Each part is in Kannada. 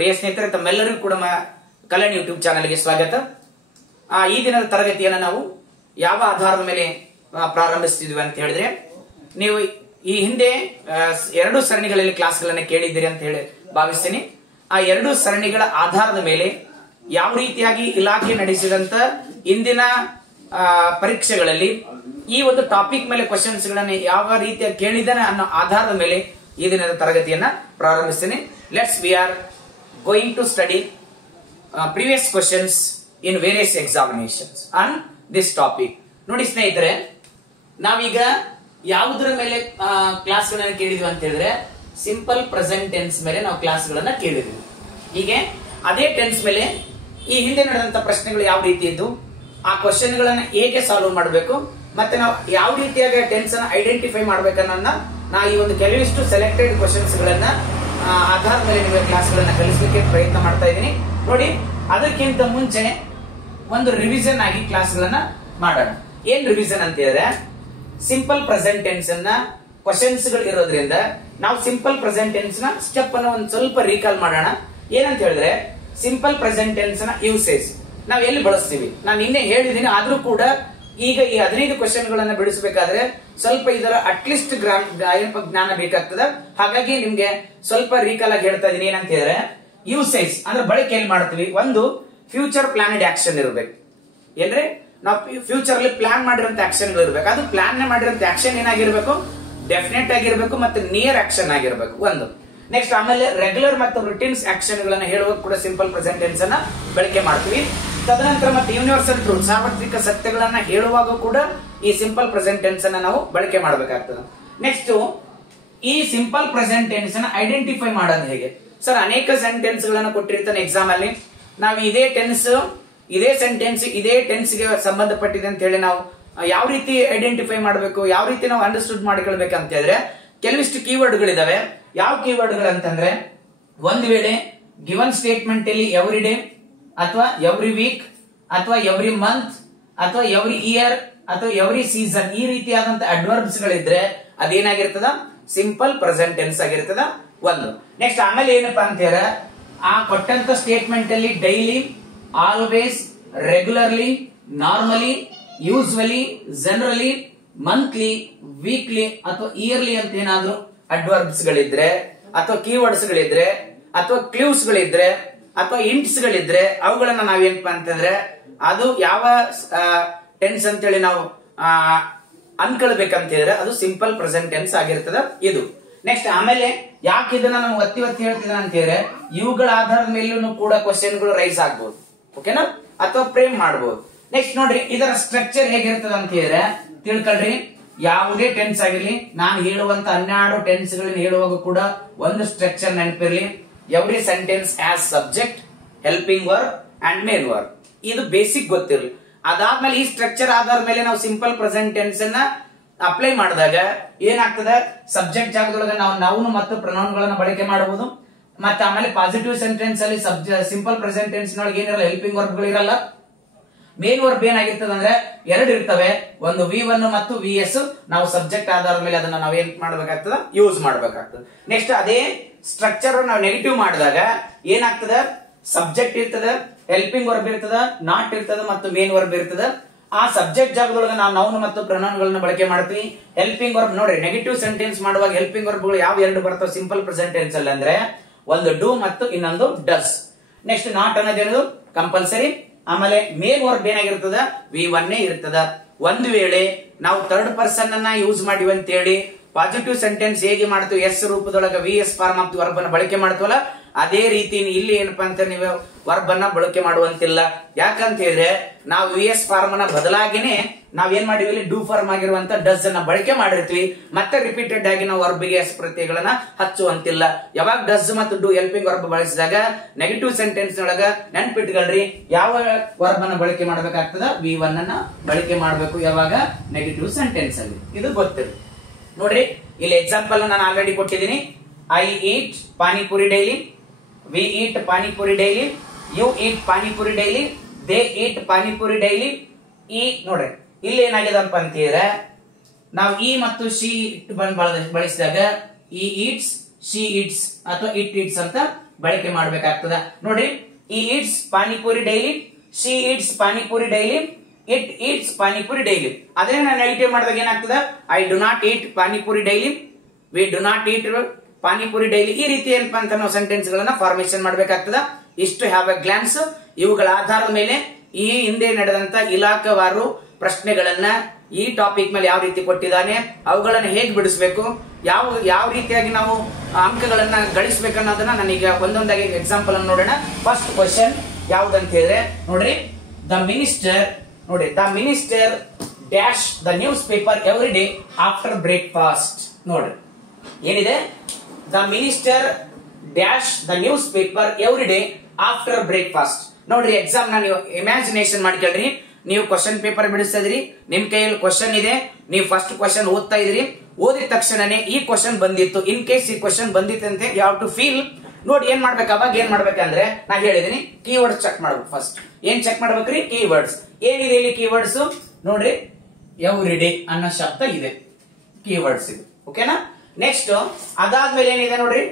ಪ್ರಿಯ ಸ್ನೇಹಿತರೆ, ತಮ್ಮೆಲ್ಲರಿಗೂ ಕೂಡ ಕಲ್ಯಾಣ್ ಯೂಟ್ಯೂಬ್ ಚಾನೆಲ್ಗೆ ಸ್ವಾಗತ. ಈ ದಿನದ ತರಗತಿಯನ್ನು ನಾವು ಯಾವ ಆಧಾರದ ಮೇಲೆ ಪ್ರಾರಂಭಿಸ್ತಿದ್ವಿ ಅಂತ ಹೇಳಿದ್ರೆ, ನೀವು ಈ ಹಿಂದೆ 2 ಸರಣಿಗಳಲ್ಲಿ ಕ್ಲಾಸ್ಗಳನ್ನ ಕೇಳಿದ್ದೀರಿ ಅಂತ ಹೇಳಿ ಭಾವಿಸ್ತೀನಿ. ಆ 2 ಸರಣಿಗಳ ಆಧಾರದ ಮೇಲೆ ಯಾವ ರೀತಿಯಾಗಿ ಇಲಾಖೆ ನಡೆಸಿದಂತ ಇಂದಿನ ಪರೀಕ್ಷೆಗಳಲ್ಲಿ ಈ ಒಂದು ಟಾಪಿಕ್ ಮೇಲೆ ಕ್ವಶನ್ಸ್ ಗಳನ್ನ ಯಾವ ರೀತಿಯಾಗಿ ಕೇಳಿದ್ದಾನೆ ಅನ್ನೋ ಆಧಾರದ ಮೇಲೆ ಈ ದಿನದ ತರಗತಿಯನ್ನ ಪ್ರಾರಂಭಿಸ್ತೀನಿ. We are going to study previous questions in various examinations on this topic. ನೋಡಿ ಸ್ನೇಹಿತರೆ, ನಾವೀಗ ಯಾವುದರ ಮೇಲೆ ಕ್ಲಾಸ್ ಗಳನ್ನ ಕೇಳಿದ್ವಿ ಅಂತ ಹೇಳಿದ್ರೆ, ಸಿಂಪಲ್ ಪ್ರೆಸೆಂಟ್ ಟೆನ್ಸ್ ಮೇಲೆ ನಾವು ಕ್ಲಾಸ್ ಗಳನ್ನ ಕೇಳಿದ್ವಿ. ಹೀಗೆ ಅದೇ ಟೆನ್ಸ್ ಮೇಲೆ ಈ ಹಿಂದೆ ನಡೆದಂತ ಪ್ರಶ್ನೆಗಳು ಯಾವ ರೀತಿ ಇದ್ದು, ಆ ಕ್ವಶನ್ ಗಳನ್ನ ಹೇಗೆ ಸಾಲ್ವ್ ಮಾಡಬೇಕು, ಮತ್ತೆ ನಾವು ಯಾವ ರೀತಿಯಾಗಿ ಟೆನ್ಸ್ ಅನ್ನ ಐಡೆಂಟಿಫೈ ಮಾಡ್ಬೇಕನ್ನ ನಾ ಈ ಒಂದು ಕೆಲವಿಷ್ಟು ಸೆಲೆಕ್ಟೆಡ್ ಕ್ವಶನ್ಸ್ ಗಳನ್ನ ಆಧಾರದ ಮೇಲೆ ನಿಮಗೆ ಕ್ಲಾಸ್ ಗಳನ್ನ ಕಲಿಸಲಿಕ್ಕೆ ಪ್ರಯತ್ನ ಮಾಡ್ತಾ ಇದ್ದೀನಿ. ನೋಡಿ, ಅದಕ್ಕಿಂತ ಮುಂಚೆ ಒಂದು ರಿವಿಷನ್ ಆಗಿ ಕ್ಲಾಸ್ ಗಳನ್ನ ಮಾಡೋಣ. ಏನ್ ರಿವಿಷನ್ ಅಂತ ಹೇಳಿದ್ರೆ, ಸಿಂಪಲ್ ಪ್ರೆಸೆಂಟ್ ಟೆನ್ಸ್ ಅನ್ನ ಕ್ವಶನ್ಸ್ ಗಳು ಇರೋದ್ರಿಂದ ನಾವು ಸಿಂಪಲ್ ಪ್ರೆಸೆಂಟ್ ಟೆನ್ಸ್ ನ ಸ್ಟೆಪ್ ಅನ್ನ ಒಂದು ಸ್ವಲ್ಪ ರೀಕಾಲ್ ಮಾಡೋಣ. ಏನಂತ ಹೇಳಿದ್ರೆ, ಸಿಂಪಲ್ ಪ್ರೆಸೆಂಟ್ ಟೆನ್ಸ್ ನ ಯೂಸೇಜ್ ನಾವ್ ಎಲ್ಲಿ ಬಳಸ್ತೀವಿ ನಾನು ನಿನ್ನೆ ಹೇಳಿದೀನಿ. ಆದ್ರೂ ಕೂಡ ಈಗ ಈ 15 ಕ್ವಶನ್ ಗಳನ್ನ ಬಿಡಿಸಬೇಕಾದ್ರೆ ಸ್ವಲ್ಪ ಇದರ ಅಟ್ಲೀಸ್ಟ್ ಜ್ಞಾನ ಬೇಕಾಗ್ತದ. ಹಾಗಾಗಿ ನಿಮ್ಗೆ ಸ್ವಲ್ಪ ರೀಕಾಲ್ ಆಗಿ ಹೇಳ್ತಾ ಇದೀನಿ. ಏನಂತ ಹೇಳಿದ್ರೆ, ಯೂಸೇಜ್ ಅಂದ್ರೆ ಬಳಕೆ ಎಲ್ಲಿ ಮಾಡ್ತೀವಿ. ಒಂದು, ಫ್ಯೂಚರ್ ಪ್ಲಾನೆಡ್ ಆಕ್ಷನ್ ಇರಬೇಕು. ಅಂದ್ರೆ ನಾವು ಫ್ಯೂಚರ್ ಅಲ್ಲಿ ಪ್ಲಾನ್ ಮಾಡಿರೋಂತ ಆಕ್ಷನ್ ಇರಬೇಕು. ಅದು ಪ್ಲಾನ್ ಮಾಡಿರೋಂತ ಆಕ್ಷನ್ ಏನಾಗಿರ್ಬೇಕು, ಡೆಫಿನೆಟ್ ಆಗಿರ್ಬೇಕು ಮತ್ತೆ ನಿಯರ್ ಆಕ್ಷನ್ ಆಗಿರ್ಬೇಕು. ಒಂದು. ನೆಕ್ಸ್ಟ್ ಆಮೇಲೆ ರೆಗ್ಯುಲರ್ ಮತ್ತು ರುಟೀನ್ಸ್ ಆಕ್ಷನ್ ಗಳನ್ನ ಹೇಳುವಾಗ ಕೂಡ ಸಿಂಪಲ್ ಪ್ರೆಸೆಂಟ್ ಟೆನ್ಸ್ ಅನ್ನ ಬಳಕೆ ಮಾಡ್ತೀವಿ. ತದನಂತರ ಮತ್ತೆ ಯೂನಿವರ್ಸಲ್ ಟ್ರೂತ್ ಸಾರ್ವತ್ರಿಕ ಸತ್ಯಗಳನ್ನ ಹೇಳುವಾಗ ಕೂಡ ಈ ಸಿಂಪಲ್ ಪ್ರೆಸೆಂಟ್ ಟೆನ್ಸ್ ಅನ್ನ ನಾವು ಬಳಕೆ ಮಾಡಬೇಕಾಗ್ತದೆ. ನೆಕ್ಸ್ಟ್, ಈ ಸಿಂಪಲ್ ಪ್ರೆಸೆಂಟ್ ಟೆನ್ಸ್ ಅನ್ನ ಐಡೆಂಟಿಫೈ ಮಾಡೋದು ಹೇಗೆ. ಸರ್, ಅನೇಕ ಸೆಂಟೆನ್ಸ್ ಗಳನ್ನ ಕೊಟ್ಟಿರ್ತಾನೆ ಎಕ್ಸಾಮ್ ಅಲ್ಲಿ. ನಾವು ಇದೇ ಟೆನ್ಸ್ ಇದೇ ಟೆನ್ಸ್ ಗೆ ಸಂಬಂಧಪಟ್ಟಿದೆ ಅಂತ ಹೇಳಿ ನಾವು ಯಾವ ರೀತಿ ಐಡೆಂಟಿಫೈ ಮಾಡಬೇಕು, ಯಾವ ರೀತಿ ನಾವು ಅಂಡರ್ಸ್ಟುಡ್ ಮಾಡಿಕೊಳ್ಬೇಕಂತ ಹೇಳಿದ್ರೆ, ಕೆಲವಿಷ್ಟು ಕೀವರ್ಡ್ ಗಳಿದಾವೆ. ಯಾವ ಕೀವರ್ಡ್ ಗಳು ಅಂತಂದ್ರೆ, ಒಂದ್ ವೇಳೆ ಗಿವನ್ ಸ್ಟೇಟ್ಮೆಂಟ್ ಅಲ್ಲಿ ಎವ್ರಿ ಡೇ ಅಥವಾ ಎವ್ರಿ ವೀಕ್ ಅಥವಾ ಎವ್ರಿ ಮಂತ್ ಅಥವಾ ಎವ್ರಿ ಇಯರ್ ಅಥವಾ ಎವ್ರಿ ಸೀಸನ್ ಈ ರೀತಿಯಾದಂತ ಅಡ್ವರ್ಬ್ಸ್ ಗಳಿದ್ರೆ ಅದೇನಾಗಿರ್ತದ, ಸಿಂಪಲ್ ಪ್ರೆಸೆಂಟ್ ಟೆನ್ಸ್ ಆಗಿರ್ತದ. ಒಂದು. ನೆಕ್ಸ್ಟ್ ಆಮೇಲೆ ಏನಪ್ಪಾ ಅಂತ ಹೇಳಿದ್ರೆ, ಆ ಕೊಟ್ಟಂತ ಸ್ಟೇಟ್ಮೆಂಟ್ ಅಲ್ಲಿ daily, always, regularly, normally, usually, generally, monthly, weekly ಅಥವಾ ಇಯರ್ಲಿ ಅಂತ ಏನಾದ್ರು ಅಡ್ವರ್ಬ್ಸ್ ಗಳಿದ್ರೆ ಅಥವಾ ಕೀವರ್ಡ್ಸ್ ಗಳಿದ್ರೆ ಅಥವಾ ಕ್ಲೂಸ್ ಗಳಿದ್ರೆ ಅಥವಾ ಇಂಟ್ಸ್ ಗಳಿದ್ರೆ ಅವುಗಳನ್ನ ನಾವೇನಪ್ಪಾ ಅಂತಂದ್ರೆ ಅದು ಯಾವ ಟೆನ್ಸ್ ಅಂತೇಳಿ ನಾವು ಅನ್ಕೊಳ್ಬೇಕಂತ ಹೇಳಿದ್ರೆ ಅದು ಸಿಂಪಲ್ ಪ್ರೆಸೆಂಟ್ ಟೆನ್ಸ್ ಆಗಿರ್ತದ. ಇದು. ನೆಕ್ಸ್ಟ್ ಆಮೇಲೆ ಯಾಕೆ ಇದನ್ನ ನಾವು ಒತ್ತಿ ಹೇಳ್ತಿದ್ದಾನೆ ಅಂತ ಹೇಳಿದ್ರೆ, ಇವುಗಳ ಆಧಾರದ ಮೇಲೂ ಕೂಡ ಕ್ವಶನ್ ಗಳು ರೈಸ್ ಆಗ್ಬಹುದು. ಓಕೆನಾ, ಅಥವಾ ಫ್ರೇಮ್ ಮಾಡಬಹುದು. ನೆಕ್ಸ್ಟ್ ನೋಡ್ರಿ, ಇದರ ಸ್ಟ್ರಕ್ಚರ್ ಹೇಗಿರ್ತದ ಅಂತ ಹೇಳಿದ್ರೆ ತಿಳ್ಕೊಳ್ರಿ. ಯಾವುದೇ ಟೆನ್ಸ್ ಆಗಿರ್ಲಿ, ನಾನು ಹೇಳುವಂತ 12 ಟೆನ್ಸ್ ಗಳನ್ನ ಹೇಳುವಾಗ ಕೂಡ ಒಂದು ಸ್ಟ್ರಕ್ಚರ್ ನೆನಪಿರ್ಲಿ. Every sentence has subject, helping verb and main verb. ಇದು ಬೇಸಿಕ್ ಗೊತ್ತಿರಲಿ. ಅದಾದ್ಮೇಲೆ ಈ ಸ್ಟ್ರಕ್ಚರ್ ಆಧಾರದ ಮೇಲೆ ನಾವು ಸಿಂಪಲ್ ಪ್ರೆಸೆಂಟ್ ಟೆನ್ಸ್ ಅನ್ನ ಅಪ್ಲೈ ಮಾಡಿದಾಗ ಏನಾಗ್ತದೆ, ಸಬ್ಜೆಕ್ಟ್ ಜಾಗದೊಳಗೆ ನಾವು ನೌನ್ ಮತ್ತು ಪ್ರೊನೌನ್ ಗಳನ್ನ ಬಳಕೆ ಮಾಡಬಹುದು. ಮತ್ತೆ ಆಮೇಲೆ ಪಾಸಿಟಿವ್ ಸೆಂಟೆನ್ಸ್ ಅಲ್ಲಿ ಸಿಂಪಲ್ ಪ್ರೆಸೆಂಟ್ ಟೆನ್ಸ್ ನೊಳಗೆ ಏನಿರಲ್ಲ, ಹೆಲ್ಪಿಂಗ್ ವರ್ಬ್ ಗಳಿರಲ್ಲ. ಮೇನ್ ವರ್ಬ್ ಏನಾಗಿರ್ತದೆ ಅಂದ್ರೆ 2 ಇರ್ತವೆ, ಒಂದು V1 ಮತ್ತು VS. ನಾವು ಸಬ್ಜೆಕ್ಟ್ ಆಧಾರದ ಮೇಲೆ ಅದನ್ನ ನಾವು ಏನ್ ಮಾಡ್ಬೇಕಾಗ್ತದ, ಯೂಸ್ ಮಾಡ್ಬೇಕಾಗ್ತದೆ. ನೆಕ್ಸ್ಟ್ ಅದೇ ಸ್ಟ್ರಕ್ಚರ್ ನಾವು ನೆಗೆಟಿವ್ ಮಾಡಿದಾಗ ಏನಾಗ್ತದ, ಸಬ್ಜೆಕ್ಟ್ ಇರ್ತದ, ಹೆಲ್ಪಿಂಗ್ ವರ್ಬ್ ಇರ್ತದ, ನಾಟ್ ಇರ್ತದ ಮತ್ತು ಮೇನ್ ವರ್ಬ್ ಇರ್ತದ. ಆ ಸಬ್ಜೆಕ್ಟ್ ಜಾಗದೊಳಗೆ ನಾವು ನೌನ್ ಮತ್ತು ಪ್ರೊನೌನ್ ಗಳನ್ನ ಬಳಕೆ ಮಾಡ್ತೀವಿ. ಹೆಲ್ಪಿಂಗ್ ವರ್ಬ್ ನೋಡ್ರಿ, ನೆಗೆಟಿವ್ ಸೆಂಟೆನ್ಸ್ ಮಾಡುವಾಗ ಹೆಲ್ಪಿಂಗ್ ವರ್ಬ್ ಗಳು ಯಾವ 2 ಬರ್ತವೆ ಸಿಂಪಲ್ ಪ್ರೆಸೆಂಟ್ ಟೆನ್ಸ್ ಅಲ್ಲಿ ಅಂದ್ರೆ, ಒಂದು ಡೂ ಮತ್ತು ಇನ್ನೊಂದು ಡಸ್. ನೆಕ್ಸ್ಟ್ ನಾಟ್ ಅನ್ನೋದೇನದು ಕಂಪಲ್ಸರಿ. ಆಮೇಲೆ ಮೇನ್ ವರ್ಬ್ ಏನಾಗಿರ್ತದ, V1 ಇರ್ತದ. ಒಂದು ವೇಳೆ ನಾವು ಥರ್ಡ್ ಪರ್ಸನ್ ಅನ್ನ ಯೂಸ್ ಮಾಡಿವಿ ಅಂತ ಹೇಳಿ ಪಾಸಿಟಿವ್ ಸೆಂಟೆನ್ಸ್ ಹೇಗೆ ಮಾಡ್ತೀವಿ, ಎಸ್ ರೂಪದೊಳಗ VS ಫಾರ್ಮ್ ಆಫ್ ವರ್ಬ್ ಅನ್ನ ಬಳಕೆ ಮಾಡ್ತೀವಲ್ಲ, ಅದೇ ರೀತಿ ಇಲ್ಲಿ ಏನಪ್ಪಾ ಅಂತ ನೀವು ವರ್ಬ್ ಅನ್ನ ಬಳಕೆ ಮಾಡುವಂತಿಲ್ಲ. ಯಾಕಂತ ಹೇಳಿದ್ರೆ ನಾವು VS ಫಾರ್ಮ್ ಅನ್ನ ಬದಲಾಗಿನೇ ನಾವೇನ್ ಮಾಡಿವಿ, ಇಲ್ಲಿ ಡೂ ಫಾರ್ಮ್ ಆಗಿರುವಂತ ಡಸ್ ಅನ್ನ ಬಳಕೆ ಮಾಡಿರ್ತೀವಿ. ಮತ್ತೆ ರಿಪೀಟೆಡ್ ಆಗಿ ನಾವು ವರ್ಬ್ಗೆ ಎಸ್ ಪ್ರತ್ಯಯಗಳನ್ನ ಹಚ್ಚುವಂತಿಲ್ಲ. ಯಾವಾಗ ಡಸ್ ಮತ್ತು ಡೂ ಹೆಲ್ಪಿಂಗ್ ವರ್ಬ್ ಬಳಸಿದಾಗ ನೆಗೆಟಿವ್ ಸೆಂಟೆನ್ಸ್ ಒಳಗ ನೆನ್ಪಿಟ್ಕೊಳ್ರಿ, ಯಾವ ವರ್ಬ್ ಅನ್ನ ಬಳಕೆ ಮಾಡಬೇಕಾಗ್ತದ, V1 ಅನ್ನ ಬಳಕೆ ಮಾಡಬೇಕು. ಯಾವಾಗ, ನೆಗೆಟಿವ್ ಸೆಂಟೆನ್ಸ್ ಅಲ್ಲಿ. ಇದು ಗೊತ್ತಿರಿ. ನೋಡ್ರಿ, ಇಲ್ಲಿ ಎಕ್ಸಾಂಪಲ್ ನಾನು ಆಲ್ರೆಡಿ ಕೊಟ್ಟಿದ್ದೀನಿ. I eat panipuri daily, we eat panipuri daily, you eat panipuri daily, they eat panipuri daily. ಈ ನೋಡ್ರಿ, ಇಲ್ಲಿ ಏನಾಗಿದಪ್ಪ ಅಂತ ಹೇಳಿದ್ರೆ ನಾವು ಈ ಮತ್ತು ಶಿ ಇಟ್ ಬಳಸಿದಾಗ ಈ ಈಟ್ಸ್, ಶಿ ಈಟ್ಸ್ ಅಥವಾ ಇಟ್ ಈಟ್ಸ್ ಅಂತ ಬಳಕೆ ಮಾಡಬೇಕಾಗ್ತದ. ನೋಡ್ರಿ, ಈ eats panipuri daily, she eats panipuri daily, it eats panipuri daily. ಅದೇ ನಾನು ನೆಗೆಟಿವ್ ಮಾಡಿದಾಗ ಏನಾಗ್ತದ, I do not eat panipuri daily, we do not eat panipuri daily. ಈ ರೀತಿ ಏನಪ್ಪಾ ಅಂತ ನಾವು ಸೆಂಟೆನ್ಸ್ ಗಳನ್ನ ಫಾರ್ಮೇಶನ್ ಮಾಡಬೇಕಾಗ್ತದ. ಇಷ್ಟು ಹ್ಯಾವ್ ಎ ಗ್ಲಾನ್ಸ್. ಇವುಗಳ ಆಧಾರದ ಮೇಲೆ ಈ ಹಿಂದೆ ನಡೆದಂತ ಇಲಾಖಾವಾರು ಪ್ರಶ್ನೆಗಳನ್ನ ಈ ಟಾಪಿಕ್ ಮೇಲೆ ಯಾವ ರೀತಿ ಕೊಟ್ಟಿದ್ದಾನೆ, ಅವುಗಳನ್ನ ಹೇಗೆ ಬಿಡಿಸಬೇಕು, ಯಾವ ರೀತಿಯಾಗಿ ನಾವು ಅಂಕಗಳನ್ನ ಗಳಿಸಬೇಕನ್ನೋದನ್ನ ನಾನೀಗ ಒಂದೊಂದಾಗಿ ಎಕ್ಸಾಂಪಲ್ ಅನ್ನು ನೋಡೋಣ. ಫಸ್ಟ್ ಕ್ವಶನ್ ಯಾವ್ದಂತ ಹೇಳಿದ್ರೆ ನೋಡ್ರಿ, ದ ಮಿನಿಸ್ಟರ್, ನೋಡಿ, the minister dash the newspaper every day after breakfast. ನೋಡ್ರಿ ಏನಿದೆ, the minister dash the newspaper every day after breakfast. ನೋಡ್ರಿ, ಎಕ್ಸಾಮ್ ನ ನೀವು ಇಮ್ಯಾಜಿನೇಷನ್ ಮಾಡ್ಕೊಳ್ರಿ. ನೀವು ಕ್ವಶನ್ ಪೇಪರ್ ಬಿಡಿಸ್ತಾ ಇದ್ರಿ, ನಿಮ್ ಕೈಯಲ್ಲಿ ಕ್ವಶನ್ ಇದೆ, ನೀವು ಫಸ್ಟ್ ಕ್ವಶನ್ ಓದ್ತಾ ಇದ್ರಿ, ಓದಿದ ತಕ್ಷಣನೇ ಈ ಕ್ವಶನ್ ಬಂದಿತ್ತು. ಇನ್ ಕೇಸ್ ಈ ಕ್ವಶನ್ ಬಂದಿತ್ತಂತೆ ಯು ಹ್ಯಾವ್ ಟು ಫೀಲ್. ನೋಡಿ ಏನ್ ಮಾಡ್ಬೇಕು, ಅವಾಗ ಏನ್ ಮಾಡ್ಬೇಕಂದ್ರೆ ನಾ ಹೇಳಿದೀನಿ, ಕೀವರ್ಡ್ಸ್ ಚೆಕ್ ಮಾಡ್ಬೇಕು. ಫಸ್ಟ್ ಏನ್ ಚೆಕ್ ಮಾಡ್ಬೇಕ್ರಿ, ಕೀವರ್ಡ್ಸ್. ಏನಿದೆ ಇಲ್ಲಿ ಕೀವರ್ಡ್ಸ್? ನೋಡ್ರಿ, ಎವ್ರಿ ಡೇ ಅನ್ನೋ ಶಬ್ದ ಇದೆ, ಕೀವರ್ಡ್ಸ್ ಇದು. ಓಕೆನಾ? ನೆಕ್ಸ್ಟ್ ಅದಾದ್ಮೇಲೆ ಏನಿದೆ ನೋಡ್ರಿ,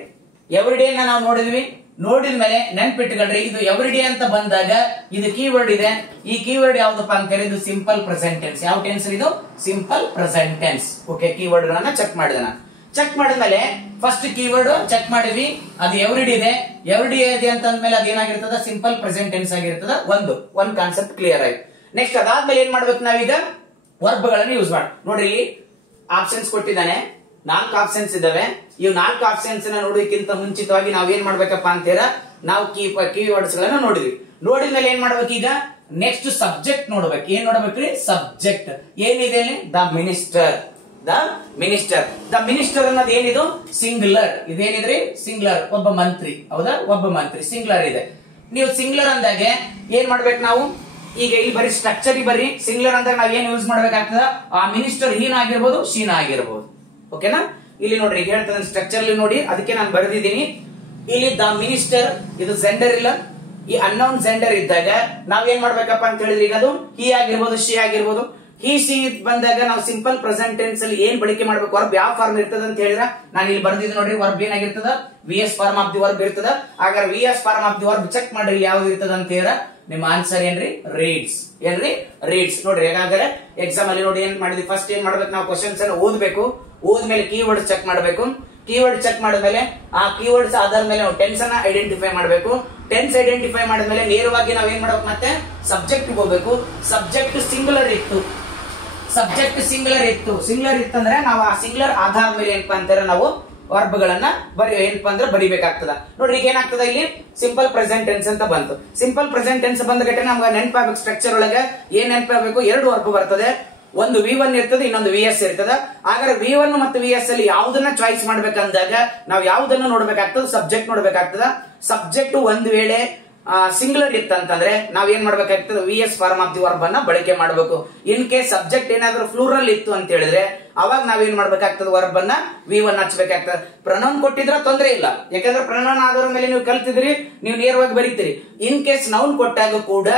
ಎವ್ರಿ ಡೇ ನಾವು ನೋಡಿದ್ವಿ. ನೋಡಿದ್ಮೇಲೆ ನೆನ್ಪಿಟ್ಕೊಳ್ರಿ, ಇದು ಎವ್ರಿ ಡೇ ಅಂತ ಬಂದಾಗ ಇದು ಕೀವರ್ಡ್ ಇದೆ. ಈ ಕೀವರ್ಡ್ ಯಾವ್ದಪ್ಪ ಅಂತ ಹೇಳಿ ಇದು ಸಿಂಪಲ್ ಪ್ರೆಸೆಂಟ್ ಟೆನ್ಸ್. ಯಾವ ಟೆನ್ಸ್ ಇದು? Simple present tense. Okay, keyword ಗಳನ್ನ ಚೆಕ್ ಮಾಡಿದ ನಾನು. ಚೆಕ್ ಮಾಡಿದ್ಮೇಲೆ ಫಸ್ಟ್ ಕೀವರ್ಡ್ ಚೆಕ್ ಮಾಡಿದ್ವಿ, ಅದು ಎವ್ರಿ ಡೇ ಇದೆ. ಎವ್ರಿ ಡೇ ಇದೆ ಅಂತ ಅಂದ್ಮೇಲೆ ಅದೇನಾಗಿರ್ತದ, ಸಿಂಪಲ್ ಪ್ರೆಸೆಂಟ್ ಟೆನ್ಸ್ ಆಗಿರ್ತದ. ಒಂದು ಕಾನ್ಸೆಪ್ಟ್ ಕ್ಲಿಯರ್ ಆಯ್ತು. ನೆಕ್ಸ್ಟ್ ಅದಾದ್ಮೇಲೆ ಏನ್ ಮಾಡ್ಬೇಕು ನಾವೀಗ, ವರ್ಬ್ ಗಳನ್ನ ಯೂಸ್ ಮಾಡಿ. ನೋಡ್ರಿ, ಆಪ್ಷನ್ಸ್ ಕೊಟ್ಟಿದ್ದಾನೆ, 4 ಆಪ್ಷನ್ಸ್ ಇದಾವೆ. ಈ 4 ಆಪ್ಷನ್ಸ್ ನೋಡೋದಕ್ಕಿಂತ ಮುಂಚಿತವಾಗಿ ನಾವೇನ್ ಮಾಡ್ಬೇಕಪ್ಪ ಅಂತೀರ, ನಾವು ಕೀವರ್ಡ್ಸ್ ಗಳನ್ನ ನೋಡಿದ್ವಿ. ನೋಡಿದ್ಮೇಲೆ ಏನ್ ಮಾಡ್ಬೇಕು, ಈಗ ನೆಕ್ಸ್ಟ್ ಸಬ್ಜೆಕ್ಟ್ ನೋಡ್ಬೇಕು. ಏನ್ ನೋಡ್ಬೇಕ್ರಿ, ಸಬ್ಜೆಕ್ಟ್. ಏನಿದೆ ಇಲ್ಲಿ, the minister. The minister, the minister ಅನ್ನೋದು ಏನಿದು, ಸಿಂಗ್ಯುಲರ್. ಇದೇನಿದ್ರಿ, ಸಿಂಗ್ಯುಲರ್. ಒಬ್ಬ ಮಂತ್ರಿ, ಹೌದಾ, ಒಬ್ಬ ಮಂತ್ರಿ, ಸಿಂಗ್ಯುಲರ್ ಇದೆ. ನೀವು ಸಿಂಗ್ಯುಲರ್ ಅಂದಾಗ ಏನ್ ಮಾಡ್ಬೇಕು ನಾವು, ಈಗ ಇಲ್ಲಿ ಬರೀ ಸ್ಟ್ರಕ್ಚರ್ ಬರ್ರಿ. ಸಿಂಗ್ಯುಲರ್ ಅಂದಾಗ ನಾವ್ ಏನ್ ಯೂಸ್ ಮಾಡ್ಬೇಕಾಗ್ತದ, ಆ ಮಿನಿಸ್ಟರ್ ಹೀನ ಆಗಿರ್ಬೋದು, ಶೀನ ಆಗಿರ್ಬೋದು. ಓಕೆನಾ? ಇಲ್ಲಿ ನೋಡ್ರಿ, ಈಗ ಹೇಳ್ತದೆ ಸ್ಟ್ರಕ್ಚರ್ ನೋಡಿ, ಅದಕ್ಕೆ ನಾನು ಬರೆದಿದ್ದೀನಿ ಇಲ್ಲಿ ದ ಮಿನಿಸ್ಟರ್. ಇದು ಜೆಂಡರ್ ಇಲ್ಲ, ಈ ಅನ್ನೌನ್ ಜೆಂಡರ್ ಇದ್ದಾಗ ನಾವೇನ್ ಮಾಡ್ಬೇಕಪ್ಪ ಅಂತ ಹೇಳಿದ್ರೆ, ಈಗ ಅದು ಹಿ ಆಗಿರ್ಬೋದು, ಶಿ ಆಗಿರ್ಬೋದು. ಹಿ ಸಿ ಬಂದಾಗ ನಾವು ಸಿಂಪಲ್ ಪ್ರೆಸೆಂಟ್ ಟೆನ್ಸ್ ಅಲ್ಲಿ ಏನ್ ಬಳಕೆ ಮಾಡ್ಬೇಕು, ವರ್ಬ್ ಯಾವ ಫಾರ್ಮ್ ಇರ್ತದ ಅಂತ ಹೇಳಿದ್ರೆ ನಾನು ಇಲ್ಲಿ ಬರ್ದಿದ್ದು ನೋಡ್ರಿ. ವರ್ಬ್ ಏನಾಗಿರ್ತದ, V S form of the verb ಇರ್ತದ. ಹಾಗಾದ್ರೆ V S form of the verb check ಮಾಡ್ರಿ ಯಾವ್ದು ಇರ್ತದ ಅಂತ ಹೇಳಿದ್ರೆ ನಿಮ್ಮ ಆನ್ಸರ್ ಏನ್ರಿ, ರೀಡ್ಸ್. ಏನ್ರಿ, ರೀಡ್ಸ್. ನೋಡ್ರಿ, ಹಾಗಾದ್ರೆ ಎಕ್ಸಾಮ್ ಅಲ್ಲಿ ನೋಡಿ ಏನ್ ಮಾಡಿದ್ವಿ, ಫಸ್ಟ್ ಏನ್ ಮಾಡ್ಬೇಕು ನಾವು, ಕ್ವಶನ್ಸ್ ಅನ್ನು ಓದ್ಬೇಕು. ಓದ್ಮೇಲೆ ಕೀವರ್ಡ್ ಚೆಕ್ ಮಾಡಬೇಕು. ಕೀವರ್ಡ್ ಚೆಕ್ ಮಾಡಿದ್ಮೇಲೆ ಆ ಕೀವರ್ಡ್ಸ್ ಆಧಾರ ಮೇಲೆ ನಾವು ಟೆನ್ಸ್ ಅನ್ನ ಐಡೆಂಟಿಫೈ ಮಾಡಬೇಕು. ಟೆನ್ಸ್ ಐಡೆಂಟಿಫೈ ಮಾಡಿದ್ಮೇಲೆ ನೇರವಾಗಿ ನಾವ್ ಏನ್ ಮಾಡ್ಬೇಕು, ಮತ್ತೆ ಸಬ್ಜೆಕ್ಟ್ ಹೋಗ್ಬೇಕು. ಸಬ್ಜೆಕ್ಟ್ ಸಿಂಗುಲರ್ ಇತ್ತು, ಸಬ್ಜೆಕ್ಟ್ ಸಿಂಗುಲರ್ ಇತ್ತಂದ್ರೆ ನಾವು ಆ ಸಿಂಗುಲರ್ ಆಧಾರದ ಮೇಲೆ ಏನಪ್ಪಾ ಅಂತಾರೆ, ನಾವು ವರ್ಬ್ ಗಳನ್ನ ಏನಪ್ಪಾ ಅಂದ್ರೆ ಬರಿಬೇಕಾಗ್ತದ. ನೋಡ್ರಿ, ಈಗ ಏನಾಗ್ತದ, ಇಲ್ಲಿ ಸಿಂಪಲ್ ಪ್ರೆಸೆಂಟ್ ಟೆನ್ಸ್ ಅಂತ ಬಂತು. ಸಿಂಪಲ್ ಪ್ರೆಸೆಂಟ್ ಟೆನ್ಸ್ ಬಂದ ಘಟನೆ ನಮ್ಗೆ ನೆನಪಾಗಬೇಕು. ಸ್ಟ್ರಕ್ಚರ್ ಒಳಗೆ ಏನ್ ನೆನಪಾಗಬೇಕು, 2 ವರ್ಬ್ ಬರ್ತದೆ. ಒಂದು V1 ಇರ್ತದೆ, ಇನ್ನೊಂದು VS ಇರ್ತದೆ. ಹಾಗಾದ್ರೆ V1 ಮತ್ತು VS ಅಲ್ಲಿ ಯಾವ್ದನ್ನ ಚಾಯ್ಸ್ ಮಾಡ್ಬೇಕಂದಾಗ ನಾವು ಯಾವ್ದನ್ನ ನೋಡ್ಬೇಕಾಗ್ತದ, ಸಬ್ಜೆಕ್ಟ್ ನೋಡ್ಬೇಕಾಗ್ತದ. ಸಬ್ಜೆಕ್ಟ್ ಒಂದ್ ವೇಳೆ ಸಿಂಗುಲರ್ ಇತ್ತಂತಂದ್ರೆ ನಾವ್ ಏನ್ ಮಾಡ್ಬೇಕಾಗ್ತದೆ, V S form of the verb ಅನ್ನ ಬಳಕೆ ಮಾಡಬೇಕು. ಇನ್ ಕೇಸ್ ಸಬ್ಜೆಕ್ಟ್ ಏನಾದ್ರೂ ಫ್ಲೂರಲ್ ಇತ್ತು ಅಂತ ಹೇಳಿದ್ರೆ ಅವಾಗ ನಾವೇನ್ ಮಾಡ್ಬೇಕಾಗ್ತದೆ, ವರ್ಬ್ ಅನ್ನ V1 ಹಚ್ಬೇಕಾಗ್ತದೆ. ಪ್ರನೌನ್ ಕೊಟ್ಟಿದ್ರೆ ತೊಂದರೆ ಇಲ್ಲ, ಯಾಕಂದ್ರೆ ಪ್ರನೌನ್ ಆಧಾರ ಮೇಲೆ ನೀವು ಕಲ್ತಿದ್ರಿ, ನೀವು ನೇರವಾಗಿ ಬರೀತೀರಿ. ಇನ್ ಕೇಸ್ ನೌನ್ ಕೊಟ್ಟಾಗ ಕೂಡ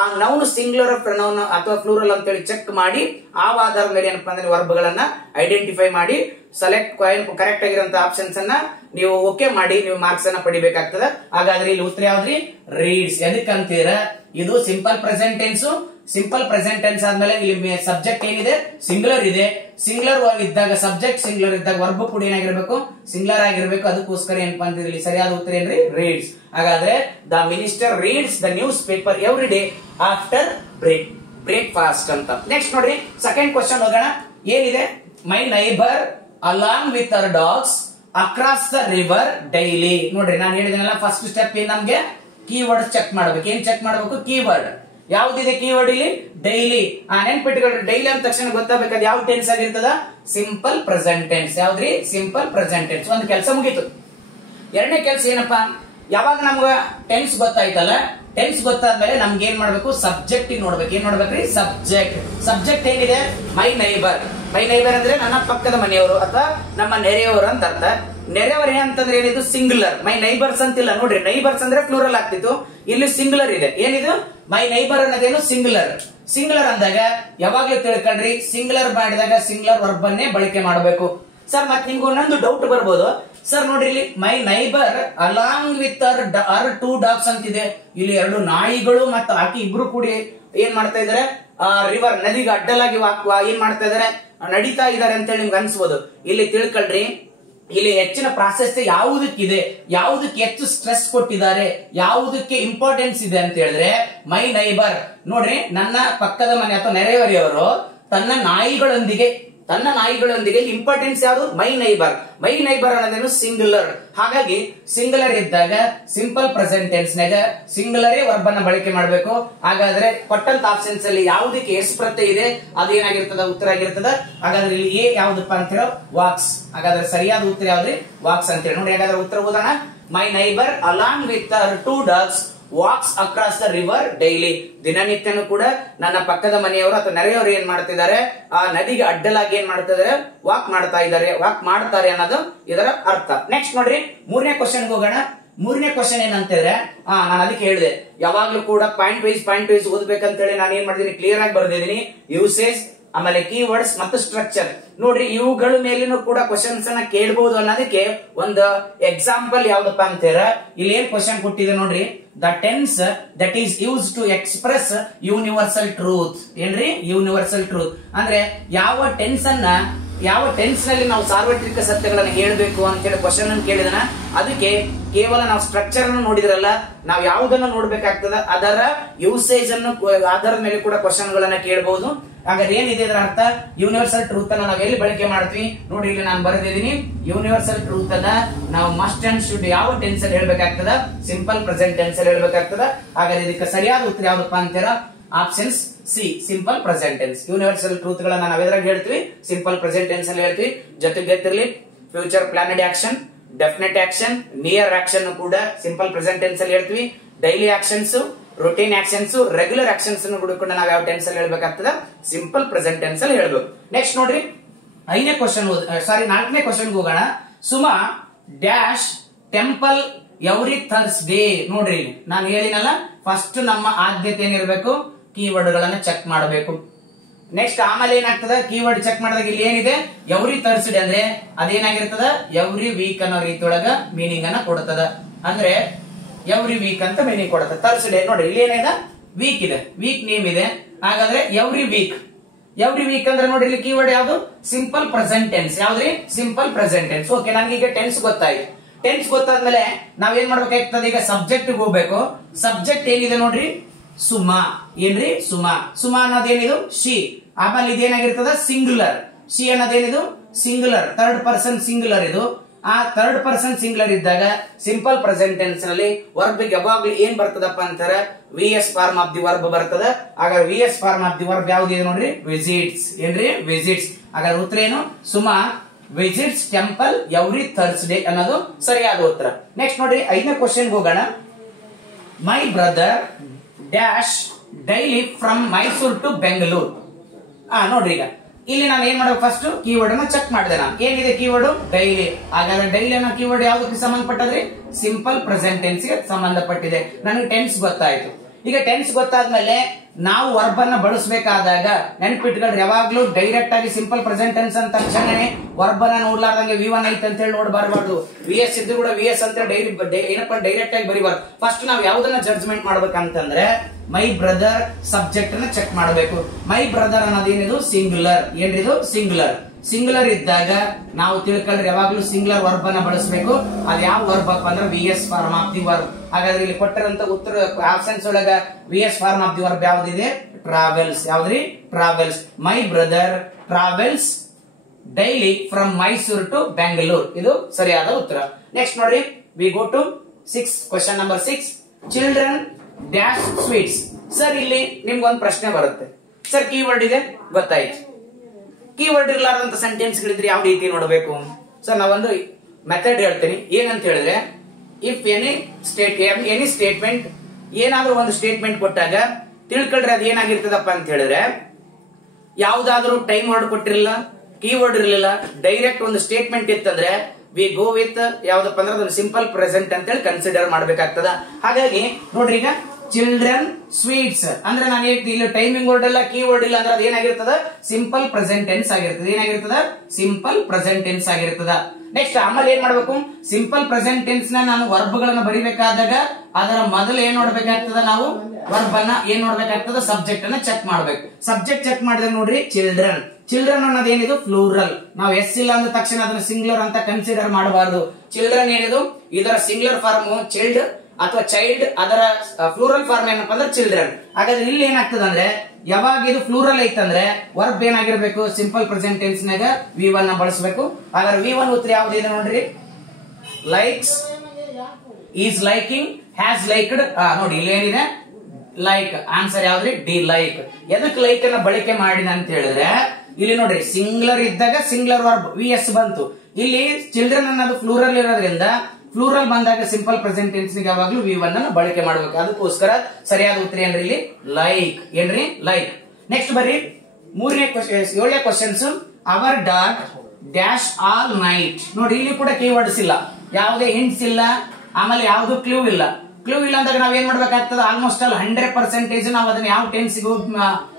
ಆ ನೌನ್ ಸಿಂಗುಲರ್, ಪ್ರನೌನ್ ಅಥವಾ ಫ್ಲೂರಲ್ ಅಂತ ಹೇಳಿ ಚೆಕ್ ಮಾಡಿ ಆ ಆಧಾರದ ಮೇಲೆ ಏನಪ್ಪಾ ಅಂದ್ರೆ ವರ್ಬ್ ಗಳನ್ನ ಐಡೆಂಟಿಫೈ ಮಾಡಿ ಸೆಲೆಕ್ಟ್ ಕರೆಕ್ಟ್ ಆಗಿರುವಂತ ಆಪ್ಷನ್ಸ್ ಅನ್ನ ನೀವು ಓಕೆ ಮಾಡಿ ನೀವು ಮಾರ್ಕ್ಸ್ ಅನ್ನ ಪಡಿಬೇಕಾಗ್ತದೆ. ಹಾಗಾದ್ರೆ ಇಲ್ಲಿ ಉತ್ತರ ಯಾವ್ದ್ರಿ, ರೀಡ್ಸ್. ಎದಕ್ಕಂತೀರ, ಇದು simple present tense. Simple present tense ಆದ್ಮೇಲೆ ಇಲ್ಲಿ ಸಬ್ಜೆಕ್ಟ್ ಏನಿದೆ, ಸಿಂಗುಲರ್ ಇದೆ. ಸಿಂಗುಲರ್ ಇದ್ದಾಗ, ಸಬ್ಜೆಕ್ಟ್ ಸಿಂಗುಲರ್ ಇದ್ದಾಗ ವರ್ಬ್ ಕೂಡ ಏನಾಗಿರ್ಬೇಕು, ಸಿಂಗುಲರ್ ಆಗಿರ್ಬೇಕು. ಅದಕ್ಕೋಸ್ಕರ ಏನಪ್ಪಾ ಅಂತಿದ್ರೆ ಇಲ್ಲಿ ಸರಿಯಾದ ಉತ್ತರ ಏನ್ರಿ, ರೀಡ್ಸ್. ಹಾಗಾದ್ರೆ the minister reads the newspaper every day after breakfast ಅಂತ. ನೆಕ್ಸ್ಟ್ ನೋಡ್ರಿ, ಸೆಕೆಂಡ್ ಕ್ವಶನ್ ಹೋಗೋಣ. ಏನಿದೆ, my neighbour along with our dogs across the river daily. ನೋಡ್ರಿ, ನಾನು ಹೇಳಿದೆನಲ್ಲ, ಫಸ್ಟ್ ಸ್ಟೆಪ್ ನಮ್ಗೆ ಕೀವರ್ಡ್ ಚೆಕ್ ಮಾಡ್ಬೇಕು. ಏನ್ ಚೆಕ್ ಮಾಡ್ಬೇಕು, ಕೀವರ್ಡ್ ಯಾವ್ದಿದೆ. ಕೀವರ್ಡ್ ಇಲ್ಲಿ ಡೈಲಿ. ನೆನ್ಪಿಟ್ಕೊಳ್ರಿ, ಡೈಲಿ ಅಂದ ತಕ್ಷಣ ಗೊತ್ತಾಗಬೇಕಾದ ಯಾವ ಟೆನ್ಸ್ ಆಗಿರ್ತದ, ಸಿಂಪಲ್ ಪ್ರೆಸೆಂಟ್ ಟೆನ್ಸ್. ಯಾವ್ದ್ರಿ, ಸಿಂಪಲ್ ಪ್ರೆಸೆಂಟ್ ಟೆನ್ಸ್. ಒಂದು ಕೆಲಸ ಮುಗೀತು. ಎರಡನೇ ಕೆಲಸ ಏನಪ್ಪಾ, ಯಾವಾಗ ನಮ್ಗ ಟೆನ್ಸ್ ಗೊತ್ತಾಯ್ತಲ್ಲ, ಟೆನ್ಸ್ ಗೊತ್ತಾದ್ಮೇಲೆ ನಮ್ಗೆ ಏನ್ ಮಾಡ್ಬೇಕು, ಸಬ್ಜೆಕ್ಟ್ ನೋಡ್ಬೇಕು. ಏನ್ ನೋಡ್ಬೇಕ್ರಿ, ಸಬ್ಜೆಕ್ಟ್. ಸಬ್ಜೆಕ್ಟ್ ಏನಿದೆ, ಮೈ ನೈಬರ್. ಮೈ ನೈಬರ್ ಅಂದ್ರೆ ನನ್ನ ಪಕ್ಕದ ಮನೆಯವರು ಅಥವಾ ನಮ್ಮ ನೆರೆಯವರು ಅಂತ ಅರ್ಥ. ನೆರೆಯವರು ಏನಂತಂದ್ರೆ ಏನಿದು, ಸಿಂಗುಲರ್. ಮೈ ನೈಬರ್ಸ್ ಅಂತಿಲ್ಲ. ನೋಡ್ರಿ, ನೈಬರ್ಸ್ ಅಂದ್ರೆ ಪ್ಲೂರಲ್ ಆಗ್ತಿತ್ತು, ಇಲ್ಲಿ ಸಿಂಗುಲರ್ ಇದೆ. ಏನಿದು, ಮೈ ನೈಬರ್ ಅನ್ನೋದೇನು, ಸಿಂಗುಲರ್. ಸಿಂಗುಲರ್ ಅಂದಾಗ ಯಾವಾಗ್ಲೂ ತಿಳ್ಕೊಂಡ್ರಿ, ಸಿಂಗುಲರ್ ಮಾಡಿದಾಗ ಸಿಂಗುಲರ್ ವರ್ಬ್ ಅನ್ನೇ ಬಳಕೆ ಮಾಡಬೇಕು. ಸರ್, ಮತ್ತೆ ನಿಮ್ಗೆ ಒಂದೊಂದು ಡೌಟ್ ಬರ್ಬೋದು, ಸರ್ ನೋಡ್ರಿ ಇಲ್ಲಿ my neighbour along with our 2 dogs ಅಂತಿದೆ. ಇಲ್ಲಿ 2 ನಾಯಿಗಳು ಮತ್ತು ಆಕಿ ಇಬ್ರು ಕೂಡಿ ಏನ್ ಮಾಡ್ತಾ ಇದಾರೆ, ರಿವರ್ ನದಿಗೆ ಅಡ್ಡಲಾಗಿ ಏನ್ ಮಾಡ್ತಾ ಇದಾರೆ, ನಡೀತಾ ಇದಾರೆ ಅಂತ ಹೇಳಿ ನಿಮ್ಗೆ ಅನ್ಸ್ಬೋದು. ಇಲ್ಲಿ ತಿಳ್ಕೊಳ್ರಿ, ಇಲ್ಲಿ ಹೆಚ್ಚಿನ ಪ್ರಾಶಸ್ತ್ಯ ಯಾವುದಕ್ಕಿದೆ, ಯಾವುದಕ್ಕೆ ಹೆಚ್ಚು ಸ್ಟ್ರೆಸ್ ಕೊಟ್ಟಿದ್ದಾರೆ, ಯಾವುದಕ್ಕೆ ಇಂಪಾರ್ಟೆನ್ಸ್ ಇದೆ ಅಂತ ಹೇಳಿದ್ರೆ ಮೈ ನೈಬರ್. ನೋಡ್ರಿ, ನನ್ನ ಪಕ್ಕದ ಮನೆ ಅಥವಾ ನೆರೆಹೊರೆಯವರು ತನ್ನ ನಾಯಿಗಳೊಂದಿಗೆ ಇಂಪಾರ್ಟೆನ್ಸ್ ಯಾವುದು, ಮೈ ನೈಬರ್. ಮೈ ನೈಬರ್ ಅನ್ನೋದೇನು ಸಿಂಗುಲರ್. ಹಾಗಾಗಿ ಸಿಂಗುಲರ್ ಇದ್ದಾಗ ಸಿಂಪಲ್ ಪ್ರೆಸೆಂಟ್ ಟೆನ್ಸ್ ನಾಗ ಸಿಂಗುಲರೇ ವರ್ಬ್ ಅನ್ನ ಬಳಕೆ ಮಾಡಬೇಕು. ಹಾಗಾದ್ರೆ ಕೊಟ್ಟಂತ ಆಪ್ಷನ್ಸ್ ಅಲ್ಲಿ ಯಾವುದಕ್ಕೆ ಎಸ್ ಪ್ರತ್ಯಯ ಇದೆ ಅದೇನಾಗಿರ್ತದ, ಉತ್ತರ ಆಗಿರ್ತದ. ಹಾಗಾದ್ರೆ ಇಲ್ಲಿ ಎ ಯಾವ್ದಪ್ಪ ಅಂತೀರೋ ವಾಕ್ಸ್. ಹಾಗಾದ್ರೆ ಸರಿಯಾದ ಉತ್ತರ ಯಾವ್ದ್ರಿ, ವಾಕ್ಸ್ ಅಂತೇಳಿ. ನೋಡಿ, ಹಾಗಾದ್ರೆ ಉತ್ತರ ಓದೋಣ. My neighbour along with 2 dogs walks across the river daily. ದಿನನಿತ್ಯನೂ ಕೂಡ ನನ್ನ ಪಕ್ಕದ ಮನೆಯವರು ಅಥವಾ ನೆರೆಯವರು ಏನ್ ಮಾಡ್ತಿದ್ದಾರೆ, ಆ ನದಿಗೆ ಅಡ್ಡಲಾಗಿ ಏನ್ ಮಾಡ್ತಿದ್ದಾರೆ, ವಾಕ್ ಮಾಡ್ತಾರೆ ಅನ್ನೋದು ಇದರ ಅರ್ಥ. ನೆಕ್ಸ್ಟ್ ನೋಡ್ರಿ, 3ನೇ ಕ್ವಶನ್ ಹೋಗೋಣ. 3ನೇ ಕ್ವಶನ್ ಏನಂತಿದ್ರೆ, ನಾನು ಅದಕ್ಕೆ ಹೇಳಿದೆ ಯಾವಾಗ್ಲೂ ಕೂಡ ಪಾಯಿಂಟ್ ವೈಸ್ ಓದ್ಬೇಕಂತ ಹೇಳಿ ನಾನು ಏನ್ ಮಾಡಿದೀನಿ, ಕ್ಲಿಯರ್ ಆಗಿ ಬರ್ದಿದ್ದೀನಿ. ಯೂಸೇಜ್, ಆಮೇಲೆ ಕೀವರ್ಡ್ಸ್ ಮತ್ತು ಸ್ಟ್ರಕ್ಚರ್. ನೋಡ್ರಿ, ಇವುಗಳ ಮೇಲಿನೂ ಕೂಡ ಕ್ವಶನ್ಸ್ ಅನ್ನ ಕೇಳಬಹುದು ಅನ್ನೋದಕ್ಕೆ ಒಂದು ಎಕ್ಸಾಂಪಲ್ ಯಾವ್ದಪ್ಪ ಅಂತೀರ, ಇಲ್ಲಿ ಏನ್ ಕ್ವಶನ್ ಕೊಟ್ಟಿದೆ ನೋಡ್ರಿ. The tense that is use to express universal truth. ಏನ್ರಿ, ಯೂನಿವರ್ಸಲ್ ಟ್ರೂತ್ ಅಂದ್ರೆ ಯಾವ ಟೆನ್ಸ್ ನಲ್ಲಿ ನಾವು ಸಾರ್ವತ್ರಿಕ ಸತ್ಯಗಳನ್ನ ಹೇಳ್ಬೇಕು ಅಂತ ಹೇಳಿ ಕ್ವಶನ್ ಅನ್ನು ಕೇಳಿದನ. ಅದಕ್ಕೆ ಕೇವಲ ನಾವು ಸ್ಟ್ರಕ್ಚರ್ ಅನ್ನು ನೋಡಿದ್ರಲ್ಲ, ನಾವು ಯಾವುದನ್ನು ನೋಡ್ಬೇಕಾಗ್ತದ, ಅದರ ಯೂಸೇಜ್ ಅನ್ನು ಆಧಾರದ ಮೇಲೆ ಕೂಡ ಕ್ವಶನ್ ಗಳನ್ನ ಕೇಳಬಹುದು. ಹಾಗಾದ್ರೆ ಏನಿದೆ ಇದರ ಅರ್ಥ, ಯೂನಿವರ್ಸಲ್ ಟ್ರೂತ್ ಅನ್ನ ನಾವು ಎಲ್ಲಿ ಬಳಕೆ ಮಾಡ್ತೀವಿ ನೋಡಿ, ಇಲ್ಲಿ ನಾನು ಬರೆದಿದ್ದೀನಿ. ಯೂನಿವರ್ಸಲ್ ಟ್ರೂತ್ ಅನ್ನ ನಾವು ಮಸ್ಟ್ ಅಂಡ್ ಶುಡ್ ಯಾವ ಟೆನ್ಸ್ ಅಲ್ಲಿ ಹೇಳ್ಬೇಕಾಗ್ತದ, ಸಿಂಪಲ್ ಪ್ರೆಸೆಂಟ್ ಟೆನ್ಸ್ ಅಲ್ಲಿ ಹೇಳ್ಬೇಕಾಗ್ತದ. ಹಾಗಾದ್ರೆ ಇದಕ್ಕೆ ಸರಿಯಾದ ಉತ್ತರ ಯಾವ್ದಪ್ಪ ಅಂತೀರಾ, options C, simple present tense. Universal truth ಗಳನ್ನ ನಾವು ಎದ್ರಾಗ ಹೇಳ್ತೀವಿ, ಸಿಂಪಲ್ ಪ್ರೆಸೆಂಟ್ ಟೆನ್ಸ್ ಅಲ್ಲಿ ಹೇಳ್ತೀವಿ. ಜೊತೆಗೆ ಗೊತ್ತಿರಲಿ, future planned action, definite action, near action ಕೂಡ ಸಿಂಪಲ್ ಪ್ರೆಸೆಂಟ್ ಟೆನ್ಸ್ ಅಲ್ಲಿ ಹೇಳ್ತೀವಿ. Daily actions, routine actions, regular actions ಕೂಡ ನಾವು ಯಾವ ಟೆನ್ಸ್ ಅಲ್ಲಿ ಹೇಳ್ಬೇಕಾಗ್ತದ, ಸಿಂಪಲ್ ಪ್ರೆಸೆಂಟ್ ಟೆನ್ಸ್ ಅಲ್ಲಿ ಹೇಳ್ಬೇಕು. ನೆಕ್ಸ್ಟ್ ನೋಡ್ರಿ, 4ನೇ ಕ್ವಶನ್ ಹೋಗೋಣ. Suma dash temple every Thursday. ನೋಡ್ರಿ, ನಾನು ಹೇಳಿನಲ್ಲ, ಫಸ್ಟ್ ನಮ್ಮ ಆದ್ಯತೆ ಏನಿರಬೇಕು, ಕೀವರ್ಡ್ ಗಳನ್ನ ಚೆಕ್ ಮಾಡಬೇಕು. ನೆಕ್ಸ್ಟ್ ಆಮೇಲೆ ಏನಾಗ್ತದ, ಕೀವರ್ಡ್ ಚೆಕ್ ಮಾಡಿದಾಗ ಇಲ್ಲಿ ಏನಿದೆ, ಎವ್ರಿ ಥರ್ಸ್ಡೇ ಅಂದ್ರೆ ಅದೇನಾಗಿರ್ತದ, ಎವ್ರಿ ವೀಕ್ ಅನ್ನೋ ರೀತಿಯೊಳಗ ಮೀನಿಂಗ್ ಅನ್ನ ಕೊಡ್ತದ. ಅಂದ್ರೆ ಎವ್ರಿ ವೀಕ್ ಅಂತ ಮೀನಿಂಗ್ ಕೊಡುತ್ತೆ. ಥರ್ಸ್ಡೇ ನೋಡ್ರಿ, ಇಲ್ಲಿ ಏನಿದೆ, ವೀಕ್ ಇದೆ, ವೀಕ್ ನೇಮ್ ಇದೆ. ಹಾಗಾದ್ರೆ ಎವ್ರಿ ವೀಕ್ ಅಂದ್ರೆ ನೋಡ್ರಿ, ಇಲ್ಲಿ ಕೀವರ್ಡ್ ಯಾವ್ದು, ಸಿಂಪಲ್ ಪ್ರೆಸೆಂಟ್ ಟೆನ್ಸ್. ಯಾವ್ದ್ರಿ, ಸಿಂಪಲ್ ಪ್ರೆಸೆಂಟ್ ಟೆನ್ಸ್. ಓಕೆ, ನನಗೆ ಈಗ ಟೆನ್ಸ್ ಗೊತ್ತಾಯ್ತು. ಟೆನ್ಸ್ ಗೊತ್ತಾದ್ಮೇಲೆ ನಾವೇನ್ ಮಾಡ್ಬೇಕಾಗ್ತದೆ, ಈಗ ಸಬ್ಜೆಕ್ಟ್ ಹೋಗ್ಬೇಕು. ಸಬ್ಜೆಕ್ಟ್ ಏನಿದೆ ನೋಡ್ರಿ, ಸುಮಾ. ಏನ್ರಿ, ಸುಮಾ ಅನ್ನೋದೇನಿದು, ಶಿ. ಆಮೇಲೆ ಇದೇನಾಗಿರ್ತದ, ಸಿಂಗುಲರ್. ಶಿ ಅನ್ನೋದೇನಿದು, ಸಿಂಗುಲರ್, 3rd ಪರ್ಸನ್ ಸಿಂಗುಲರ್ ಇದು. ಆ 3rd ಪರ್ಸನ್ ಸಿಂಗುಲರ್ ಇದ್ದಾಗ ಸಿಂಪಲ್ ಪ್ರೆಸೆಂಟ್ ಟೆನ್ಸ್ ನಲ್ಲಿ ವರ್ಬ್ ಯಾವಾಗ್ಲೂ ಏನ್ ಬರ್ತದಪ್ಪ ಅಂತಾರೆ, VS form of the verb ಬರ್ತದ. ಹಾಗಾದ್ರೆ VS form of the verb ಯಾವ್ದಿದೆ ನೋಡ್ರಿ, ವಿಸಿಟ್ಸ್. ಏನ್ರಿ, ವಿಸಿಟ್ಸ್. ಹಾಗಾದ್ರೆ ಉತ್ತರ ಏನು, Suma visits temple every Thursday ಅನ್ನೋದು ಸರಿಯಾದ ಉತ್ತರ. ನೆಕ್ಸ್ಟ್ ನೋಡ್ರಿ, 5ನೇ ಕ್ವಶನ್ ಹೋಗೋಣ. My brother dash daily from Mysuru to Bengaluru. ನೋಡ್ರಿ, ಈಗ ಇಲ್ಲಿ ನಾನು ಏನ್ ಮಾಡಬೇಕು, ಫಸ್ಟ್ ಕೀವರ್ಡ್ ಅನ್ನ ಚೆಕ್ ಮಾಡಿದೆ. ನಾನು ಏನಿದೆ ಕೀವರ್ಡ್, ಡೈಲಿ. ಹಾಗಾದ್ರೆ ಡೈಲಿ ಅನ್ನೋ ಕೀವರ್ಡ್ ಯಾವ್ದಕ್ಕೆ ಸಂಬಂಧಪಟ್ಟದ್ರಿ, ಸಿಂಪಲ್ ಪ್ರೆಸೆಂಟ್ ಟೆನ್ಸ್ ಗೆ ಸಂಬಂಧಪಟ್ಟಿದೆ. ನನಗೆ ಟೆನ್ಸ್ ಗೊತ್ತಾಯ್ತು. ಈಗ ಟೆನ್ಸ್ ಗೊತ್ತಾದ್ಮೇಲೆ ನಾವು ವರ್ಬ್ ಅನ್ನ ಬಳಸಬೇಕಾದಾಗ ನೆನ್ಪಿಟ್ಕೊಳ್ರಿ, ಯಾವಾಗ್ಲೂ ಡೈರೆಕ್ಟ್ ಆಗಿ ಸಿಂಪಲ್ ಪ್ರೆಸೆಂಟ್ ಟೆನ್ಸ್ ಅಂತ ತಕ್ಷಣ ವರ್ಬ್ ಅನ್ನ ನೋಡ್ಲಾರ್ದಂಗೆ V1 ಐತೆ ಅಂತ ಹೇಳಿ ನೋಡಬಾರ್ದು. VS ಇದ್ದು ಕೂಡ VS ಅಂತ ಏನಪ್ಪ ಡೈರೆಕ್ಟ್ ಆಗಿ ಬರೀಬಾರ್ದು. ಫಸ್ಟ್ ನಾವು ಯಾವ್ದನ್ನ ಜಡ್ಜ್ಮೆಂಟ್ ಮಾಡ್ಬೇಕಂತಂದ್ರೆ, ಮೈ ಬ್ರದರ್ ಸಬ್ಜೆಕ್ಟ್ ಅನ್ನ ಚೆಕ್ ಮಾಡಬೇಕು. ಮೈ ಬ್ರದರ್ ಅನ್ನೋದೇನಿದು, ಸಿಂಗುಲರ್. ಏನಿದು, ಸಿಂಗುಲರ್ ಇದ್ದಾಗ ನಾವು ತಿಳ್ಕೊಂಡ್ರೆ ಯಾವಾಗ್ಲೂ ಸಿಂಗುಲರ್ ವರ್ಬ್ ಅನ್ನ ಬಳಸಬೇಕು. ಅದು ಯಾವ ವರ್ಬ್ ಅಪ್ಪ ಅಂದ್ರೆ VS form of the verb. ಹಾಗಾದ್ರೆ ಇಲ್ಲಿ ಕೊಟ್ಟಿರಂತ ಉತ್ತರ ಆಪ್ಷನ್ಸ್ ಒಳಗ VS form of the verb ಯಾವ್ದಿದೆ, ಟ್ರಾವೆಲ್ಸ್. ಯಾವ್ದ್ರಿ, travels. My brother travels daily from Mysuru to Bengaluru. ಇದು ಸರಿಯಾದ ಉತ್ತರ. ನೆಕ್ಸ್ಟ್ ನೋಡ್ರಿ, we go to question number 6. Children dash sweets. Sir, ಇಲ್ಲಿ ನಿಮ್ಗೊಂದು ಪ್ರಶ್ನೆ ಬರುತ್ತೆ. ಸರ್, ಕೀವರ್ಡ್ ಇದೆ ಗೊತ್ತಾಯ್ತು. ಕೀವರ್ಡ್ ಇರ್ಲಾರ್ದಂತ ಸೆಂಟೆನ್ಸ್ ಗಳಿದ್ರೆ ಯಾವ ರೀತಿ ನೋಡಬೇಕು? ಸರ್, ನಾವೊಂದು ಮೆಥಡ್ ಹೇಳ್ತೀನಿ. ಏನಂತ ಹೇಳಿದ್ರೆ, ಇಫ್ ಎನಿ ಸ್ಟೇಟ್ಮೆಂಟ್, ಏನಾದ್ರೂ ಒಂದು ಸ್ಟೇಟ್ಮೆಂಟ್ ಕೊಟ್ಟಾಗ ತಿಳ್ಕೊಳ್ರಿ ಅದು ಏನಾಗಿರ್ತದಪ್ಪ ಅಂತ ಹೇಳಿದ್ರೆ, ಯಾವ್ದಾದ್ರು ಟೈಮ್ ವರ್ಡ್ ಕೊಟ್ಟಿರಲಿಲ್ಲ, ಕೀವರ್ಡ್ ಇರಲಿಲ್ಲ, ಡೈರೆಕ್ಟ್ ಒಂದು ಸ್ಟೇಟ್ಮೆಂಟ್ ಇತ್ತಂದ್ರೆ ವಿ ಗೋ ವಿತ್ ಯಾವ್ದಪ್ಪ ಅಂದ್ರೆ ಅದನ್ನು ಸಿಂಪಲ್ ಪ್ರೆಸೆಂಟ್ ಅಂತ ಹೇಳಿ ಕನ್ಸಿಡರ್ ಮಾಡ್ಬೇಕಾಗ್ತದ. ಹಾಗಾಗಿ ನೋಡ್ರಿ, ಈಗ ಚಿಲ್ಡ್ರನ್ ಸ್ವೀಟ್ಸ್ ಅಂದ್ರೆ ನಾನು ಹೇಳ್ತೀನಿ ಇಲ್ಲಿ ಟೈಮಿಂಗ್ ವರ್ಡ್ ಇಲ್ಲ ಕೀವರ್ಡ್ ಇಲ್ಲ ಅಂದ್ರೆ ಅದು ಏನಾಗಿರ್ತದ ಸಿಂಪಲ್ ಪ್ರೆಸೆಂಟ್ ಟೆನ್ಸ್ ಆಗಿರ್ತದೆ. ಏನಾಗಿರ್ತದ ಸಿಂಪಲ್ ಪ್ರೆಸೆಂಟ್ ಟೆನ್ಸ್ ಆಗಿರ್ತದ. ನೆಕ್ಸ್ಟ್ ಆಮೇಲೆ ಏನ್ ಮಾಡ್ಬೇಕು, ಸಿಂಪಲ್ ಪ್ರೆಸೆಂಟ್ ಟೆನ್ಸ್ ನ ನಾನು ವರ್ಬ್ ಗಳನ್ನ ಬರಿಬೇಕಾದಾಗ ಅದರ ಮೊದಲು ಏನ್ ನೋಡ್ಬೇಕಾಗ್ತದ, ನಾವು ವರ್ಬ್ ಅನ್ನ ಏನ್ ನೋಡ್ಬೇಕಾಗ್ತದ, ಸಬ್ಜೆಕ್ಟ್ ಅನ್ನ ಚೆಕ್ ಮಾಡ್ಬೇಕು. ಸಬ್ಜೆಕ್ಟ್ ಚೆಕ್ ಮಾಡಿದ್ರೆ ನೋಡ್ರಿ ಚಿಲ್ಡ್ರನ್, ಚಿಲ್ಡ್ರನ್ ಅನ್ನೋದು ಏನಿದು ಫ್ಲೂರಲ್. ನಾವು ಎಸ್ ಇಲ್ಲ ಅಂದ ತಕ್ಷಣ ಅದನ್ನ ಸಿಂಗ್ಯುಲರ್ ಅಂತ ಕನ್ಸಿಡರ್ ಮಾಡಬಾರದು. ಚಿಲ್ಡ್ರನ್ ಏನಿದು ಇದರ ಸಿಂಗ್ಯುಲರ್ ಫಾರ್ಮ್ ಚೈಲ್ಡ್ ಅಥವಾ ಚೈಲ್ಡ್, ಅದರ ಫ್ಲೂರಲ್ ಫಾರ್ಮ್ ಏನಪ್ಪಾ ಅಂದ್ರೆ ಚಿಲ್ಡ್ರನ್. ಹಾಗಾದ್ರೆ ಇಲ್ಲಿ ಏನಾಗ್ತದ ಅಂದ್ರೆ ಯಾವಾಗ ಇದು ಫ್ಲೂರಲ್ ಐತಂದ್ರೆ ವರ್ಬ್ ಏನಾಗಿರ್ಬೇಕು, ಸಿಂಪಲ್ ಪ್ರೆಸೆಂಟ್ ಟೆನ್ಸ್ ನಾಗ V1 ನ ಬಳಸಬೇಕು. ಹಾಗಾದ್ರೆ V1 ಉತ್ತರ ಯಾವ್ದಿದೆ ನೋಡ್ರಿ, likes, is liking, has liked. ನೋಡಿ ಇಲ್ಲಿ ಏನಿದೆ ಲೈಕ್, ಆನ್ಸರ್ ಯಾವ್ದ್ರಿ ಡಿ ಲೈಕ್. ಎದಕ್ ಲೈಕ್ ಅನ್ನ ಬಳಕೆ ಮಾಡಿದ ಅಂತ ಹೇಳಿದ್ರೆ ಇಲ್ಲಿ ನೋಡ್ರಿ ಸಿಂಗ್ಯುಲರ್ ಇದ್ದಾಗ ಸಿಂಗ್ಯುಲರ್ ವರ್ಬ್ VS ಬಂತು. ಇಲ್ಲಿ ಚಿಲ್ಡ್ರನ್ ಅನ್ನೋದು ಫ್ಲೂರಲ್ ಇರೋದ್ರಿಂದ ಫ್ಲೂರಲ್ ಬಂದಾಗ ಸಿಂಪಲ್ ಪ್ರೆಸೆಂಟ್ ಟೆನ್ಸ್ ಗೆ ಯಾವಾಗ್ಲೂ V1 ಅನ್ನು ಬಳಕೆ ಮಾಡಬೇಕು. ಅದಕ್ಕೋಸ್ಕರ ಸರಿಯಾದ ಉತ್ತರ ಏನ್ರಿ ಇಲ್ಲಿ ಲೈಕ್. ಏನ್ರಿ ಲೈಕ್. ನೆಕ್ಸ್ಟ್ ಬರ್ರಿ ಮೂರನೇ ಏಳನೇ questions. Our dog dash all night. ನೋಡಿ ಇಲ್ಲಿ ಕೂಡ ಕೀವರ್ಡ್ಸ್ ಇಲ್ಲ, ಯಾವುದೇ ಹಿಂಟ್ಸ್ ಇಲ್ಲ, ಆಮೇಲೆ ಯಾವ್ದು ಕ್ಲೂ ಇಲ್ಲ. ಕ್ಲೂ ಇಲ್ಲ ಅಂದಾಗ ನಾವ್ ಏನ್ ಮಾಡ್ಬೇಕಾಗ್ತದ, ಆಲ್ಮೋಸ್ಟ್ ಆಲ್ 100% ನಾವು ಅದನ್ನ ಯಾವ ಟೆನ್ಸ್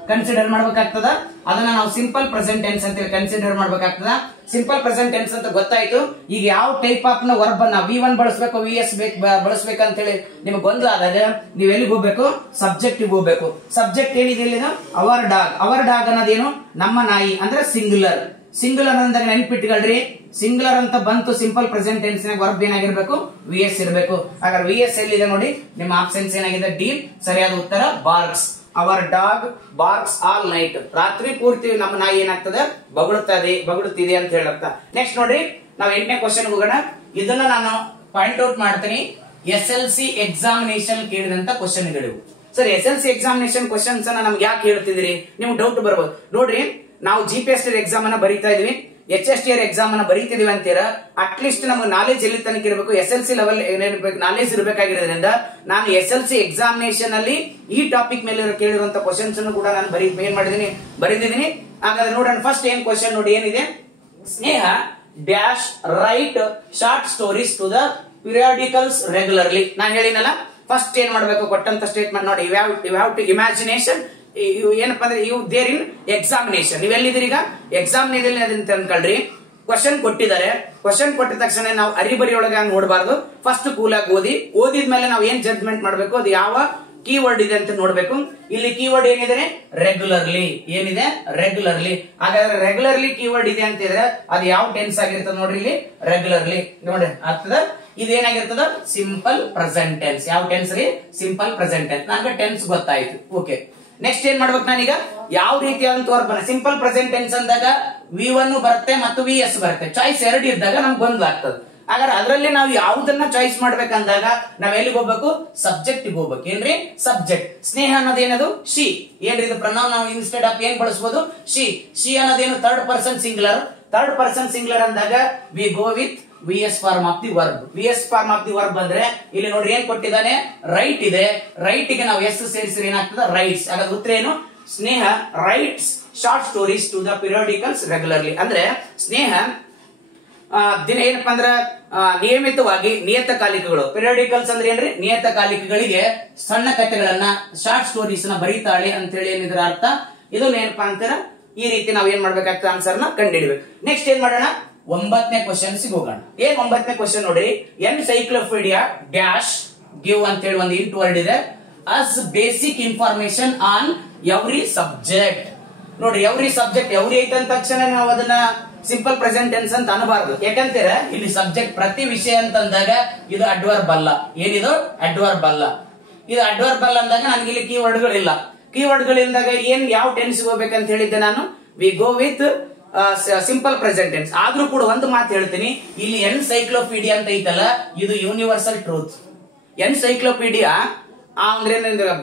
ಕನ್ಸಿಡರ್ ಮಾಡ್ಬೇಕಾಗ್ತದ, ಅದನ್ನ ನಾವು ಸಿಂಪಲ್ ಪ್ರೆಸೆಂಟ್ ಟೆನ್ಸ್ ಅಂತ ಕನ್ಸಿಡರ್ ಮಾಡ್ಬೇಕಾಗ್ತದ. ಸಿಂಪಲ್ ಪ್ರೆಸೆಂಟ್ ಟೆನ್ಸ್ ಅಂತ ಗೊತ್ತಾಯ್ತು. ಈಗ ಯಾವ ಟೈಪ್ ಆಫ್ ನ ವರ್ಬ್ ಅನ್ನ V1 ಬಳಸಬೇಕು VS ಬಳಸಬೇಕು ಅಂತ ಹೇಳಿ ನಿಮ್ಗೆ ಗೊಂದಲ ಆದಾಗ ನೀವ್ ಎಲ್ಲಿಗೆ ಹೋಗ್ಬೇಕು, ಸಬ್ಜೆಕ್ಟ್ ಹೋಗ್ಬೇಕು. ಸಬ್ಜೆಕ್ಟ್ ಏನಿದೆ ಇಲ್ಲಿ ಅವರ್ ಡಾಗ್. ಅವರ್ ಡಾಗ್ ಅನ್ನೋದೇನು, ನಮ್ಮ ನಾಯಿ ಅಂದ್ರೆ ಸಿಂಗ್ಯುಲರ್. ಸಿಂಗ್ಯುಲರ್ ಅಂದಾಗ ನೆನ್ಪಿಟ್ಕೊಳ್ರಿ, ಸಿಂಗ್ಯುಲರ್ ಅಂತ ಬಂತು ಸಿಂಪಲ್ ಪ್ರೆಸೆಂಟ್ ಟೆನ್ಸ್ ನಾಗ ವರ್ಬ್ ಏನಾಗಿರ್ಬೇಕು, VS ಇರಬೇಕು. ಹಾಗಾದ್ರೆ VS ಎಲ್ಲಿದೆ ನೋಡಿ, ನಿಮ್ಮ ಆಪ್ಷನ್ಸ್ ಏನಾಗಿದೆ ಡಿ ಸರಿಯಾದ ಉತ್ತರ barks. Our dog barks all night. ರಾತ್ರಿ ಪೂರ್ತಿ ನಮ್ಮ ನಾಯಿ ಏನಾಗ್ತದೆ, ಬಗಡುತ್ತಿದೆ ಅಂತ ಹೇಳುತ್ತಾ. ನೆಕ್ಸ್ಟ್ ನೋಡ್ರಿ ನಾವು 8ನೇ ಕ್ವಶನ್ ಹೋಗೋಣ. ಇದನ್ನ ನಾನು ಪಾಯಿಂಟ್ ಔಟ್ ಮಾಡ್ತೀನಿ. SLC ಎಕ್ಸಾಮಿನೇಷನ್ ಕೇಳಿದಂತ ಕ್ವಶನ್ಗಳು. ಸರ್ SLC ಎಕ್ಸಾಮಿನೇಷನ್ ಕ್ವಶನ್ಸ್ ಅನ್ನ ನಮ್ಗೆ ಯಾಕೆ ಹೇಳ್ತಿದ್ರಿ, ನಿಮ್ಗೆ ಡೌಟ್ ಬರ್ಬೋದು. ನೋಡ್ರಿ ನಾವು GPST ಎಕ್ಸಾಮ್ ಅನ್ನ ಬರೀತಾ ಇದೀವಿ, HSTR ಎಕ್ಸಾಮ್ ಅನ್ನ ಬರೀತಿದೀವಿ ಅಂತೀರಾ, ಅಟ್ಲೀಸ್ಟ್ ನಮ್ಗೆ ನಾಲೆಜ್ ಎಲ್ಲಿ ತನಕ ಇರಬೇಕು, SLC ಲೆವೆಲ್ ಏನಿರ್ಬೇಕು, ನಾಲೆಜ್ ಇರಬೇಕಾಗಿರೋದ್ರಿಂದ ನಾನು SLC ಎಕ್ಸಾಮಿನೇಷನ್ ಅಲ್ಲಿ ಈ ಟಾಪಿಕ್ ಮೇಲೆ ಕೇಳಿರುವಂತ ಕ್ವಶನ್ಸ್ ಅನ್ನು ಕೂಡ ನಾನು ಬರೆದಿದ್ದೀನಿ. ಹಾಗಾದ್ರೆ ನೋಡೋಣ. ಫಸ್ಟ್ ಏನ್ ಕ್ವಶನ್ ನೋಡಿ, ಏನಿದೆ, Sneha dash write short stories to the periodicals regularly. ನಾನು ಹೇಳಿನಲ್ಲ, ಫಸ್ಟ್ ಏನ್ ಮಾಡ್ಬೇಕು, ಕೊಟ್ಟಂತ ಸ್ಟೇಟ್ಮೆಂಟ್ ನೋಡಿ, ಯು ಹ್ಯಾವ್ ಟು ಇಮ್ಯಾಜಿನೇಷನ್ ಏನಪ್ಪಾ ಅಂದ್ರೆ ಇವು ದೇರ್ ಇನ್ ಎಕ್ಸಾಮಿನೇಷನ್. ನೀವೆಲ್ಲಿದ್ದೀರಿ ಈಗ ಎಕ್ಸಾಮಿನೇಷನ್ ಅಂತ ಅನ್ಕೊಳ್ರಿ. ಕ್ವಶನ್ ಕೊಟ್ಟಿದ್ದಾರೆ, ಕ್ವಶನ್ ಕೊಟ್ಟ ತಕ್ಷಣ ನಾವು ಅರಿಬರಿ ಒಳಗೆ ನೋಡಬಾರ್ದು. ಫಸ್ಟ್ ಕೂಲಾಗಿ ಓದಿದ್ಮೇಲೆ ನಾವು ಏನ್ ಜಡ್ಜ್ಮೆಂಟ್ ಮಾಡ್ಬೇಕು, ಅದು ಯಾವ ಕೀವರ್ಡ್ ಇದೆ ಅಂತ ನೋಡ್ಬೇಕು. ಇಲ್ಲಿ ಕೀವರ್ಡ್ ಏನಿದೆ, ರೆಗ್ಯುಲರ್ಲಿ. ಏನಿದೆ, ರೆಗ್ಯುಲರ್ಲಿ. ಹಾಗಾದ್ರೆ ರೆಗ್ಯುಲರ್ಲಿ ಕೀವರ್ಡ್ ಇದೆ ಅಂತ ಇದ್ರೆ ಅದು ಯಾವ ಟೆನ್ಸ್ ಆಗಿರ್ತದೆ ನೋಡ್ರಿ, ಇಲ್ಲಿ ರೆಗ್ಯುಲರ್ಲಿ. ನೋಡಿ ಆಗ್ತದ, ಇದೇನಾಗಿರ್ತದ ಸಿಂಪಲ್ ಪ್ರೆಸೆಂಟ್ ಟೆನ್ಸ್. ಯಾವ ಟೆನ್ಸ್ ರೀ, ಸಿಂಪಲ್ ಪ್ರೆಸೆಂಟ್ ಟೆನ್ಸ್. ನನಗೆ ಟೆನ್ಸ್ ಗೊತ್ತಾಯ್ತು. ಓಕೆ, ನೆಕ್ಸ್ಟ್ ಏನ್ ಮಾಡ್ಬೇಕು ನಾನೀಗ, ಯಾವ ರೀತಿಯಾದಂತ ವರ್ಬ್ ಸಿಂಪಲ್ ಪ್ರೆಸೆಂಟ್ ಟೆನ್ಸ್ ಅಂದಾಗ V1 ಬರುತ್ತೆ ಮತ್ತು VS ಬರುತ್ತೆ. ಚಾಯ್ಸ್ ಎರಡು ಇದ್ದಾಗ ನಮ್ಗೆ ಗೊಂದಲ ಆಗ್ತದೆ. ಹಾಗಾದ್ರೆ ಅದರಲ್ಲಿ ನಾವು ಯಾವುದನ್ನ ಚಾಯ್ಸ್ ಮಾಡ್ಬೇಕಂದಾಗ ನಾವ್ ಎಲ್ಲಿಗೆ ಹೋಗ್ಬೇಕು, ಸಬ್ಜೆಕ್ಟ್ ಹೋಗ್ಬೇಕು. ಏನ್ರಿ ಸಬ್ಜೆಕ್ಟ್. Sneha ಅನ್ನೋದೇನದು she. ಏನ್ರಿ ಇದು ಪ್ರನೌನ್, ನಾವು ಇನ್ಸ್ಟೆಡ್ ಆಫ್ ಏನ್ ಬಳಸಬಹುದು, ಶಿ. ಶಿ ಅನ್ನೋದೇನು third person singular. Third person singular ಅಂದಾಗ we go with VS form of the verb. VS form of the verb ಅಂದ್ರೆ ಇಲ್ಲಿ ನೋಡ್ರಿ ಏನ್ ಕೊಟ್ಟಿದ್ದಾನೆ, ರೈಟ್ ಇದೆ. ರೈಟ್ ಗೆ ನಾವು ಎಸ್ ಸೇರಿಸಿದ್ರೆ ಏನಾಗ್ತದೆ, ರೈಟ್ಸ್. ಹಾಗಾದ್ರೆ ಉತ್ತರ ಏನು, Sneha writes short stories to the periodicals regularly. ಅಂದ್ರೆ ಸ್ನೇಹ ದಿನ ಏನಪ್ಪಾ ಅಂದ್ರ ನಿಯಮಿತವಾಗಿ ನಿಯತಕಾಲಿಕಗಳು, ಪಿರಿಯಾಡಿಕಲ್ಸ್ ಅಂದ್ರೆ ಏನ್ರಿ, ನಿಯತಕಾಲಿಕಗಳಿಗೆ ಸಣ್ಣ ಕಥೆಗಳನ್ನ, ಶಾರ್ಟ್ ಸ್ಟೋರೀಸ್ ನ ಬರೀತಾಳೆ ಅಂತ ಹೇಳಿ ಏನಿದ್ರ ಅರ್ಥ. ಇದು ಏನಪ್ಪಾ ಅಂತಾರ, ಈ ರೀತಿ ನಾವ್ ಏನ್ ಮಾಡ್ಬೇಕಾಗ್ತದೆ, ಆನ್ಸರ್ ನ ಕಂಡುಹಿಡಬೇಕು. ನೆಕ್ಸ್ಟ್ ಏನ್ ಮಾಡೋಣ, 9ನೇ ಕ್ವಶನ್ಸ್ ಹೋಗೋಣ. ಏನ್ 9ನೇ ಕ್ವಶನ್ ನೋಡ್ರಿ, ಎನ್ಸೈಕ್ಲೋಪೀಡಿಯಾ ಡ್ಯಾಶ್ ಗಿವ್ ಅಂತ ಹೇಳಿ ಒಂದು ಇಂಟ್ ವರ್ಡ್ ಇದೆ. As basic information on every subject. ನೋಡ್ರಿ ಎವ್ರಿ ಸಬ್ಜೆಕ್ಟ್, ಎವ್ರಿ ಐತ ಅಂದ ತಕ್ಷಣ ನಾವು ಅದನ್ನ ಸಿಂಪಲ್ ಪ್ರೆಸೆಂಟ್ ಟೆನ್ಸ್ ಅಂತ ಅನ್ಬಾರ್ದು. ಯಾಕಂತೀರ ಇಲ್ಲಿ ಸಬ್ಜೆಕ್ಟ್ ಪ್ರತಿ ವಿಷಯ ಅಂತಂದಾಗ ಇದು ಅಡ್ವರ್ಬ್ ಅಲ್ಲ. ಏನಿದು ಅಡ್ವರ್ಬ್ ಅಲ್ಲ. ಇದು ಅಡ್ವರ್ಬ್ ಅಲ್ಲ ಅಂದಾಗ ನನ್ಗೆ ಇಲ್ಲಿ ಕೀವರ್ಡ್ಗಳಿಲ್ಲ. ಕೀವರ್ಡ್ಗಳಿಂದಾಗ ಏನ್ ಯಾವ ಟೆನ್ಸ್ ಹೋಗ್ಬೇಕಂತ ಹೇಳಿದ್ದೆ ನಾನು, V go with simple present tense. ಆದ್ರೂ ಕೂಡ ಒಂದು ಮಾತು ಹೇಳ್ತೀನಿ, ಇಲ್ಲಿ ಎನ್ಸೈಕ್ಲೋಪೀಡಿಯಾ ಅಂತ ಐತಲ್ಲ, ಇದು ಯೂನಿವರ್ಸಲ್ ಟ್ರೂತ್. ಎನ್ಸೈಕ್ಲೋಪೀಡಿಯಾ ಅಂದ್ರೆ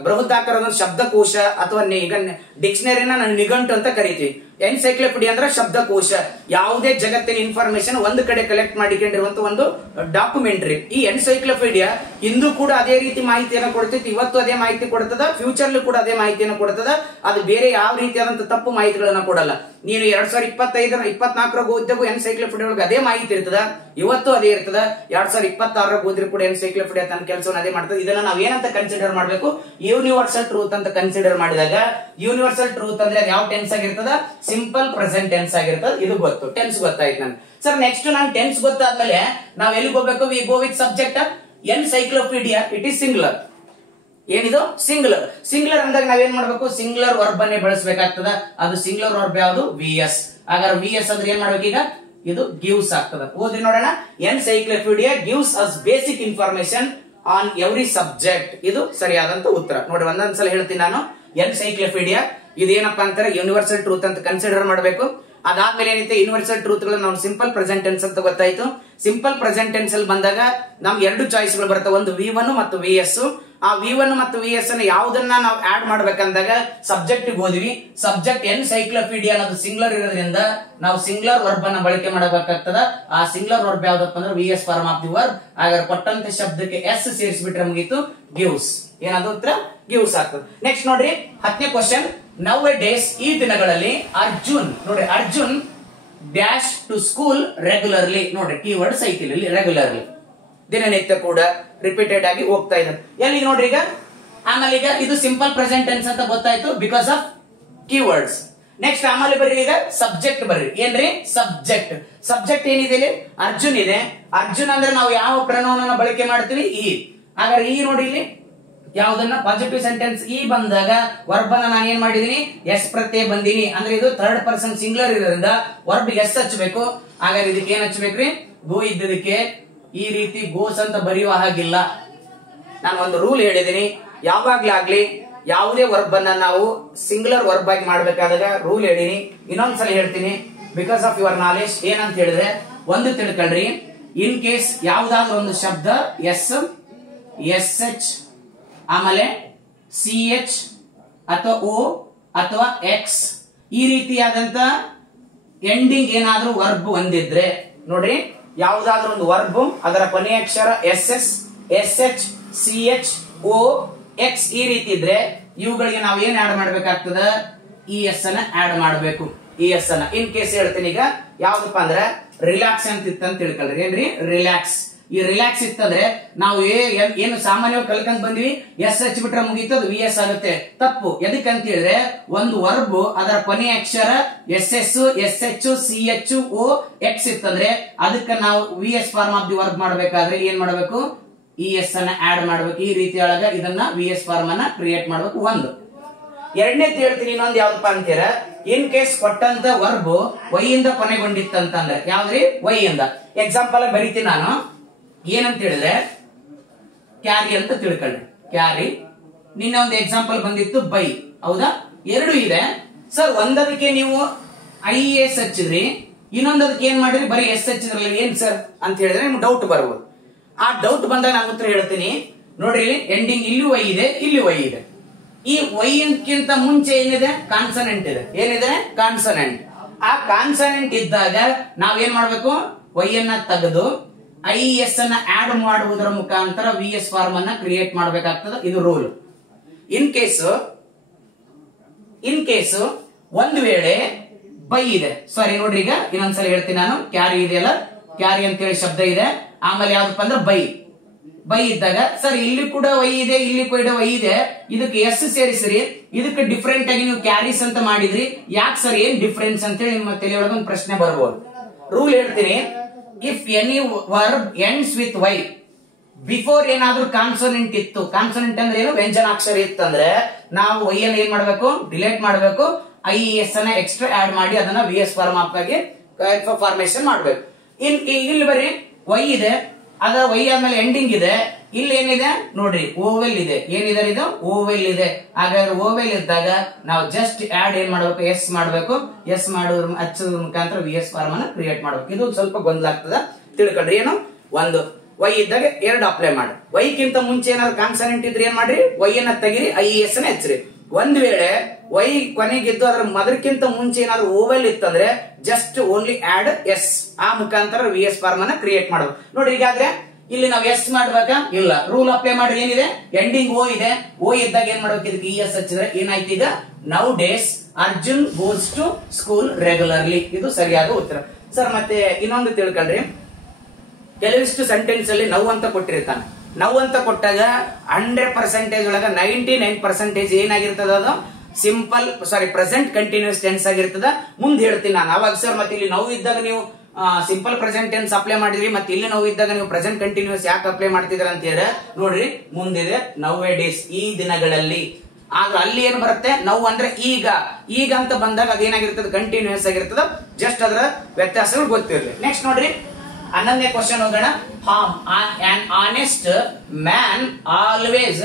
ಬೃಹದಾಕಾರದ ಶಬ್ದಕೋಶ ಅಥವಾ ಈಗ ಡಿಕ್ಷನರಿನ ನಿಘಂಟು ಅಂತ ಕರಿತೀವಿ. ಎನ್ಸೈಕ್ಲೋಪೀಡಿಯಾ ಅಂದ್ರೆ ಶಬ್ದಕೋಶ. ಯಾವುದೇ ಜಗತ್ತಿನ ಇನ್ಫಾರ್ಮೇಶನ್ ಒಂದು ಕಡೆ ಕಲೆಕ್ಟ್ ಮಾಡಿಕೊಂಡಿರುವಂತ ಒಂದು ಡಾಕ್ಯುಮೆಂಟರಿ. ಈ ಎನ್ಸೈಕ್ಲೋಪೀಡಿಯಾ ಇಂದು ಕೂಡ ಅದೇ ರೀತಿ ಮಾಹಿತಿಯನ್ನು ಕೊಡ್ತೈತಿ, ಇವತ್ತು ಅದೇ ಮಾಹಿತಿ ಕೊಡ್ತದ, ಫ್ಯೂಚರ್ಲು ಕೂಡ ಅದೇ ಮಾಹಿತಿಯನ್ನು ಕೊಡ್ತದ. ಅದು ಬೇರೆ ಯಾವ ರೀತಿಯಾದಂತ ತಪ್ಪು ಮಾಹಿತಿಗಳನ್ನ ಕೊಡಲ್ಲ. ನೀನು 2025-24 ಓದಿದಾಗೂ ಎನ್ಸೈಕ್ಲೋಪೀಡಿಯಾ ಒಳಗೆ ಅದೇ ಮಾಹಿತಿ ಇರ್ತದ, ಇವತ್ತು ಅದೇ ಇರ್ತದ. 2026 ಓದಿದ್ರು ಕೂಡ ಎನ್ಸೈಕ್ಲೋಪೀಡಿಯಾ ತನ್ನ ಕೆಲಸವನ್ನು ಅದೇ ಮಾಡ್ತದೆ. ಇದನ್ನ ನಾವ್ ಏನಂತ ಕನ್ಸಿಡರ್ ಮಾಡ್ಬೇಕು? ಯೂನಿವರ್ಸಲ್ ಟ್ರೂತ್ ಅಂತ ಕನ್ಸಿಡರ್ ಮಾಡಿದಾಗ, ಯೂನಿವರ್ಸಲ್ ಟ್ರೂತ್ ಅಂದ್ರೆ ಯಾವ ಟೆನ್ಸ್ ಆಗಿರ್ತದ? ಸಿಂಪಲ್ ಪ್ರೆಸೆಂಟ್ ಟೆನ್ಸ್ ಆಗಿರ್ತದ. ಇದು ಗೊತ್ತು, ಟೆನ್ಸ್ ಗೊತ್ತಾಯ್ತು ನನ್ಗೆ. ಸರ್ ನೆಕ್ಸ್ಟ್ ನಾನು ಟೆನ್ಸ್ ಗೊತ್ತಾದ್ಮೇಲೆ ನಾವ್ ಎಲ್ಲಿಗೆ ಹೋಗ್ಬೇಕು? V go with subject. Encyclopaedia it is singular. ಏನಿದು? ಸಿಂಗುಲರ್. ಸಿಂಗುಲರ್ ಅಂದಾಗ ನಾವೇನ್ ಮಾಡ್ಬೇಕು? ಸಿಂಗುಲರ್ ವರ್ಬ್ ಅನ್ನೇ ಬಳಸಬೇಕಾಗ್ತದ. ಅದು ಸಿಂಗುಲರ್ ವರ್ಬ್ ಯಾವುದು? ವಿಎಸ್. ಹಾಗಾದ್ರೆ ವಿಎಸ್ ಅಂದ್ರೆ ಏನ್ ಮಾಡ್ಬೇಕು ಈಗ? ಇದು ಗಿವ್ಸ್ ಆಗ್ತದ. ಓದಿ ನೋಡೋಣ. Encyclopaedia gives as basic information on every subject. ಇದು ಸರಿಯಾದಂತ ಉತ್ತರ. ನೋಡಿ ಒಂದೊಂದ್ಸಲ ಹೇಳ್ತೀನಿ ನಾನು. ಎನ್ಸೈಕ್ಲೋಪೀಡಿಯಾ ಇದೇನಪ್ಪಾ ಅಂತಾರೆ? ಯೂನಿವರ್ಸಲ್ ಟ್ರೂತ್ ಅಂತ ಕನ್ಸಿಡರ್ ಮಾಡಬೇಕು. ಅದಾದ್ಮೇಲೆ ಏನೈತೆ? ಯೂನಿವರ್ಸಲ್ ಟ್ರೂತ್ ಗಳನ್ನ ನಾವು ಸಿಂಪಲ್ ಪ್ರೆಸೆಂಟ್ ಟೆನ್ಸ್ ಅಂತ ಗೊತ್ತಾಯ್ತು. ಸಿಂಪಲ್ ಪ್ರೆಸೆಂಟ್ ಟೆನ್ಸ್ ಅಲ್ಲಿ ಬಂದಾಗ ನಮ್ಗೆ ಎರಡು ಚಾಯ್ಸ್ ಗಳು ಬರ್ತವೆ, ಒಂದು V1 ಮತ್ತು VS. ಆ V1 ಮತ್ತು VS ಅನ್ನ ಯಾವುದನ್ನ ನಾವು ಆಡ್ ಮಾಡ್ಬೇಕಂದಾಗ ಸಬ್ಜೆಕ್ಟ್ ಹೋದ್ವಿ. ಸಬ್ಜೆಕ್ಟ್ ಎನ್ಸೈಕ್ಲೋಪೀಡಿಯಾ ಅನ್ನೋದು ಸಿಂಗುಲರ್ ಇರೋದ್ರಿಂದ ನಾವು ಸಿಂಗುಲರ್ ವರ್ಬ್ ಅನ್ನ ಬಳಕೆ ಮಾಡಬೇಕಾಗ್ತದ. ಆ ಸಿಂಗುಲರ್ ವರ್ಬ್ ಯಾವ್ದಪ್ಪ ಅಂದ್ರೆ VS form of the verb. ಹಾಗಾದ್ರೆ ಕೊಟ್ಟಂತ ಶಬ್ದಕ್ಕೆ ಎಸ್ ಸೇರಿಸ್ಬಿಟ್ರೆ ಮುಗೀತು, ಗಿವ್ಸ್. ಏನಾದ್ರು ಉತ್ತರ? ಗಿವ್ಸ್ ಆಗ್ತದೆ. ನೆಕ್ಸ್ಟ್ ನೋಡ್ರಿ 10ನೇ ಕ್ವಶನ್. ನೌ ಎ ಡೇಸ್, ಈ ದಿನಗಳಲ್ಲಿ ಅರ್ಜುನ್, ನೋಡ್ರಿ Arjun dash to school regularly. ನೋಡ್ರಿ ಕೀವರ್ಡ್ ಸೈಕಲ್ ಅಲ್ಲಿ ರೆಗ್ಯುಲರ್ಲಿ, ದಿನನಿತ್ಯ ಕೂಡ ರಿಪೀಟೆಡ್ ಆಗಿ ಹೋಗ್ತಾ ಇದ್ದಾರೆ. ಎಲ್ಲಿ ನೋಡ್ರಿ ಈಗ. ಆಮೇಲೆ ಈಗ ಇದು ಸಿಂಪಲ್ ಪ್ರೆಸೆಂಟ್ ಟೆನ್ಸ್ ಅಂತ ಗೊತ್ತಾಯ್ತು ಬಿಕಾಸ್ ಆಫ್ ಕೀವರ್ಡ್ಸ್. ನೆಕ್ಸ್ಟ್ ಆಮೇಲೆ ಬರ್ರಿ ಈಗ ಸಬ್ಜೆಕ್ಟ್ ಬರ್ರಿ. ಏನ್ರಿ? ಸಬ್ಜೆಕ್ಟ್. ಸಬ್ಜೆಕ್ಟ್ ಏನಿದೆ ಇಲ್ಲಿ? ಅರ್ಜುನ್ ಇದೆ. ಅರ್ಜುನ್ ಅಂದ್ರೆ ನಾವು ಯಾವ ಪ್ರನೌನ್ ಅನ್ನ ಬಳಕೆ ಮಾಡ್ತೀವಿ? ಈ. ಹಾಗಾದ್ರೆ ಈ ನೋಡಿ ಇಲ್ಲಿ ಯಾವ್ದನ್ನ ಪಾಸಿಟಿವ್ ಸೆಂಟೆನ್ಸ್ ಈ ಬಂದಾಗ ವರ್ಬ್ ಅನ್ನ ನಾನು ಏನ್ ಮಾಡಿದೀನಿ? ಎಸ್ ಪ್ರತ್ಯಯ ಬಂದೀನಿ. ಅಂದ್ರೆ ಇದು ಥರ್ಡ್ ಪರ್ಸನ್ ಸಿಂಗುಲರ್ ಇರೋದ್ರಿಂದ ವರ್ಬ್ ಎಸ್ ಹಚ್ಚಬೇಕು. ಹಾಗಾದ್ರೆ ಇದಕ್ಕೆ ಏನ್ ಹಚ್ಚಬೇಕ್ರಿ? ಗೋ ಇದ್ದದಕ್ಕೆ ಈ ರೀತಿ ಗೋಸ್ ಅಂತ ಬರೆಯುವ ಹಾಗಿಲ್ಲ. ನಾನು ಒಂದು ರೂಲ್ ಹೇಳಿದೀನಿ, ಯಾವಾಗ್ಲಾಗ್ಲಿ ಯಾವುದೇ ವರ್ಬ್ ಅನ್ನ ನಾವು ಸಿಂಗುಲರ್ ವರ್ಬ್ ಆಗಿ ಮಾಡ್ಬೇಕಾದಾಗ ರೂಲ್ ಹೇಳಿನಿ. ಇನ್ನೊಂದ್ಸಲ ಹೇಳ್ತೀನಿ ಬಿಕಾಸ್ ಆಫ್ ಯುವರ್ ನಾಲೆಜ್. ಏನಂತ ಹೇಳಿದ್ರೆ ಒಂದು ತಿಳ್ಕೊಳ್ರಿ, ಇನ್ ಕೇಸ್ ಯಾವ್ದಾದ್ರು ಒಂದು ಶಬ್ದ ಎಸ್, SH, ಆಮೇಲೆ CH ಅಥವಾ O ಅಥವಾ X ಈ ರೀತಿಯಾದಂತ ಎಂಡಿಂಗ್ ಏನಾದ್ರೂ ವರ್ಬ್ ಹೊಂದಿದ್ರೆ, ನೋಡ್ರಿ ಯಾವುದಾದ್ರೂ ಒಂದು ವರ್ಬ್ ಅದರ ಕೊನೆಯ ಅಕ್ಷರ SS, SH, CH, O, X ಈ ರೀತಿ ಇದ್ರೆ ಇವುಗಳಿಗೆ ನಾವು ಏನ್ ಆಡ್ ಮಾಡ್ಬೇಕಾಗ್ತದ? ES ಅನ್ನ ಆಡ್ ಮಾಡಬೇಕು. ES ಅನ್ನ ಇನ್ ಕೇಸ್ ಹೇಳ್ತೀನಿ ಈಗ. ಯಾವ್ದಪ್ಪ ಅಂದ್ರೆ ರಿಲ್ಯಾಕ್ಸ್ ಅಂತ ಇತ್ತಂತ ತಿಳ್ಕೊಳ್ರಿ. ಏನ್ರಿ? ರಿಲ್ಯಾಕ್ಸ್. ಈ ರಿಲ್ಯಾಕ್ಸ್ ಇತ್ತಂದ್ರೆ ನಾವು ಏನು ಸಾಮಾನ್ಯವಾಗಿ ಕಲ್ಕೊಂಡ್ ಬಂದ್ವಿ, ಎಸ್ ಹಚ್ಬಿಟ್ರೆ ಮುಗೀತು, ಅದು VS ಆಗುತ್ತೆ. ತಪ್ಪು. ಎದಕ್ಕಂತ ಹೇಳಿದ್ರೆ ಒಂದು ವರ್ಬ್ ಅದರ ಕೊನೆಯ ಅಕ್ಷರ SS, SH, CH, O, X ಇತ್ತಂದ್ರೆ ಅದಕ್ಕೆ ನಾವು VS form of the verb ಮಾಡ್ಬೇಕಾದ್ರೆ ಏನ್ ಮಾಡ್ಬೇಕು? ES ಅನ್ನ ಆಡ್ ಮಾಡ್ಬೇಕು. ಈ ರೀತಿ ಒಳಗ ಇದನ್ನ VS ಫಾರ್ಮ್ ಅನ್ನ ಕ್ರಿಯೇಟ್ ಮಾಡ್ಬೇಕು. ಒಂದು. ಎರಡನೇದು ಹೇಳ್ತೀನಿ. ಇನ್ನೊಂದು ಯಾವ್ದಪ್ಪ ಅಂತೀರ? ಇನ್ ಕೇಸ್ ಕೊಟ್ಟಂತ ವರ್ಬ್ Y ಇಂದ ಕೊನೆಗೊಂಡಿತ್ತಂತಂದ್ರೆ ಯಾವ್ದ್ರಿ? Y ಇಂದ. ಎಕ್ಸಾಂಪಲ್ ಬರೀತೀನಿ ನಾನು. ಏನಂತ ಹೇಳಿದ್ರೆ ಕ್ಯಾರಿ ಅಂತ ತಿಳ್ಕೊಳ್ಳಿ. ಕ್ಯಾರಿ. ನಿನ್ನೆ ಒಂದು ಎಕ್ಸಾಂಪಲ್ ಬಂದಿತ್ತು ಬೈ. ಹೌದಾ? ಎರಡು ಇದೆ ಸರ್. ಒಂದದಕ್ಕೆ ನೀವು IAS ಹಚ್ಚಿದ್ರಿ, ಇನ್ನೊಂದದಕ್ಕೆ ಏನ್ ಮಾಡಿದ್ರಿ? ಬರೀ ಎಸ್ ಹಚ್ಚಿದ್ರಲ್ಲ, ಏನ್ ಸರ್ ಅಂತ ಹೇಳಿದ್ರೆ ನಿಮ್ಗೆ ಡೌಟ್ ಬರ್ಬೋದು. ಆ ಡೌಟ್ ಬಂದಾಗ ನಾನು ಉತ್ತರ ಹೇಳ್ತೀನಿ. ನೋಡ್ರಿ ಎಂಡಿಂಗ್ ಇಲ್ಲಿ Y ಇದೆ, ಇಲ್ಲಿ Y ಇದೆ. ಈ Y ಗಿಂತ ಮುಂಚೆ ಏನಿದೆ? ಕಾನ್ಸನೆಂಟ್ ಇದೆ. ಏನಿದೆ? ಕಾನ್ಸನೆಂಟ್. ಆ ಕಾನ್ಸನೆಂಟ್ ಇದ್ದಾಗ ನಾವೇನ್ ಮಾಡ್ಬೇಕು? Y ಅನ್ನ ತೆಗೆದು IS ಅನ್ನ ಆಡ್ ಮಾಡುವುದರ ಮುಖಾಂತರ VS ಫಾರ್ಮ್ ಅನ್ನ ಕ್ರಿಯೇಟ್ ಮಾಡಬೇಕಾಗ್ತದೆ. ಇದು ರೂಲ್. ಇನ್ ಕೇಸ್ ಒಂದು ವೇಳೆ ಬೈ ಇದೆ, ಸಾರಿ ನೋಡ್ರಿ ಈಗ ಇನ್ನೊಂದ್ಸಲ ಹೇಳ್ತೀನಿ ನಾನು. ಕ್ಯಾರಿ ಇದೆಯಲ್ಲ, ಕ್ಯಾರಿ ಅಂತ ಹೇಳಿ ಶಬ್ದ ಇದೆ. ಆಮೇಲೆ ಯಾವ್ದಪ್ಪ ಅಂದ್ರೆ ಬೈ ಇದ್ದಾಗ ಸರ್ ಇಲ್ಲಿ ಕೂಡ Y ಇದೆ, ಇಲ್ಲಿ ಕೂಡ Y ಇದೆ, ಇದಕ್ಕೆ ಎಸ್ ಸೇರಿಸ್ರಿ, ಇದಕ್ಕೆ ಡಿಫ್ರೆಂಟ್ ಆಗಿ ನೀವು ಕ್ಯಾರೀಸ್ ಅಂತ ಮಾಡಿದ್ರಿ, ಯಾಕೆ ಸರ್ ಏನ್ ಡಿಫ್ರೆನ್ಸ್ ಅಂತ ಹೇಳಿ ನಿಮ್ಮ ತಲೆಯೊಳಗೆ ಒಂದು ಪ್ರಶ್ನೆ ಬರ್ಬೋದು. ರೂಲ್ ಹೇಳ್ತೀನಿ. If any verb ends with Y, before ಏನಾದ್ರೂ ಕಾನ್ಸೋನೆಂಟ್ ಇತ್ತು, ಕಾನ್ಸೋನೆಂಟ್ ಅಂದ್ರೆ ಏನು? ವ್ಯಂಜನಾಕ್ಷರ ಇತ್ತಂದ್ರೆ ನಾವು Y ಅನ್ನ ಏನ್ ಮಾಡ್ಬೇಕು? ಡಿಲೀಟ್ ಮಾಡ್ಬೇಕು. IES ಅನ್ನ ಎಕ್ಸ್ಟ್ರಾ ಆಡ್ ಮಾಡಿ ಅದನ್ನ VS ಫಾರ್ಮ್ ಆಗಿ ಫಾರ್ಮೇಶನ್ ಮಾಡ್ಬೇಕು. ಇಲ್ಲಿ ಬರೀ Y ಇದೆ, ಅದರ Y ಆದ್ಮೇಲೆ ಎಂಡಿಂಗ್ ಇದೆ. ಇಲ್ಲಿ ಏನಿದೆ ನೋಡ್ರಿ? ಓವೆಲ್ ಇದೆ. ಏನಿದೆ? ಇದು ಓವೆಲ್ ಇದೆ. ಹಾಗಾದ್ರೆ ಓವೆಲ್ ಇದ್ದಾಗ ನಾವು ಜಸ್ಟ್ ಆಡ್ ಏನ್ ಮಾಡ್ಬೇಕು? ಎಸ್ ಮಾಡ್ಬೇಕು. ಎಸ್ ಮಾಡೋದ್ರ ಹಚ್ಚೋದ್ರ ಮುಖಾಂತರ VS ಫಾರ್ಮ್ ಅನ್ನ ಕ್ರಿಯೇಟ್ ಮಾಡ್ಬೇಕು. ಇದು ಸ್ವಲ್ಪ ಗೊಂದಲ ಆಗ್ತದ, ತಿಳ್ಕೊಂಡ್ರಿ. ಏನು? ಒಂದು Y ಇದ್ದಾಗ ಎರಡು ಅಪ್ಲೈ ಮಾಡಿ. Y ಗಿಂತ ಮುಂಚೆ ಏನಾದ್ರು ಕಾನ್ಸನೆಂಟ್ ಇದ್ರೆ ಏನ್ ಮಾಡ್ರಿ? Y ಅನ್ನ ತೆಗಿರಿ, IES ಅನ್ನ ಹಚ್ಚ್ರಿ. ಒಂದ್ ವೇಳೆ ವೈ ಕೊನೆಗಿದ್ದು ಅದ್ರ ಮೊದಲಕ್ಕಿಂತ ಮುಂಚೆ ಏನಾದ್ರು ಓವೆಲ್ ಇತ್ತಂದ್ರೆ ಜಸ್ಟ್ ಓನ್ಲಿ ಆಡ್ ಎಸ್, ಆ ಮುಖಾಂತರ ವಿ ಎಸ್ ಫಾರ್ಮ್ ಅನ್ನ ಕ್ರಿಯೇಟ್ ಮಾಡೋದು. ನೋಡ್ರಿ ಈಗಾದ್ರೆ ಇಲ್ಲಿ ನಾವು ಎಸ್ ಮಾಡ್ಬೇಕಾ? ಇಲ್ಲ. ರೂಲ್ ಅಪ್ಲೈ ಮಾಡ್ರಿ. ಏನಿದೆ? ಎಂಡಿಂಗ್ ಓ ಇದೆ. ಓ ಇದ್ದಾಗ ಏನ್ ಮಾಡ್ಬೇಕು? ಇದಕ್ಕೆ ಇ ಎಸ್ ಹಚ್ಚಿದ್ರೆ ಏನಾಯ್ತು? ಈಗ nowadays Arjun goes to school regularly. ಇದು ಸರಿಯಾದ ಉತ್ತರ. ಸರ್ ಮತ್ತೆ ಇನ್ನೊಂದು ತಿಳ್ಕೊಳ್ರಿ, ಕೆಲವಿಷ್ಟು ಸೆಂಟೆನ್ಸ್ ಅಲ್ಲಿ ನೌ ಅಂತ ಕೊಟ್ಟಿರ್ತಾನೆ. ನೌ ಅಂತ ಕೊಟ್ಟಾಗ 100% ಒಳಗ 99% ಏನಾಗಿರ್ತದ? ಅದು ಸಿಂಪಲ್ ಪ್ರೆಸೆಂಟ್ ಕಂಟಿನ್ಯೂಸ್ ಟೆನ್ಸ್ ಆಗಿರ್ತದ. ಮುಂದೆ ಹೇಳ್ತೀನಿ ನಾನು ಅವಾಗ. ಸರ್ ಮತ್ತೆ ಇಲ್ಲಿ ನೌ ಇದ್ದಾಗ ನೀವು ಸಿಂಪಲ್ ಪ್ರೆಸೆಂಟ್ ಟೆನ್ಸ್ ಅಪ್ಲೈ ಮಾಡಿದ್ರಿ, ಮತ್ತೆ ಇಲ್ಲಿ ನೌ ಇದ್ದಾಗ ನೀವು ಪ್ರೆಸೆಂಟ್ ಕಂಟಿನ್ಯೂಸ್ ಯಾಕೆ ಅಪ್ಲೈ ಮಾಡ್ತಿದ್ರ ಅಂತ ಹೇಳಿದ್ರೆ ನೋಡ್ರಿ ಮುಂದಿದೆ ನೌ ಎ ಡೇಸ್, ಈ ದಿನಗಳಲ್ಲಿ. ಆದ್ರೆ ಅಲ್ಲಿ ಏನ್ ಬರುತ್ತೆ? ನೌ ಅಂದ್ರೆ ಈಗ. ಈಗ ಅಂತ ಬಂದಾಗ ಅದೇನಾಗಿರ್ತದೆ? ಕಂಟಿನ್ಯೂಸ್ ಆಗಿರ್ತದ. ಜಸ್ಟ್ ಅದರ ವ್ಯತ್ಯಾಸಗಳು ಗೊತ್ತಿರಲಿ. ನೆಕ್ಸ್ಟ್ ನೋಡ್ರಿ 11ನೇ ಕ್ವಶನ್ ಹೋಗೋಣ. On honest man always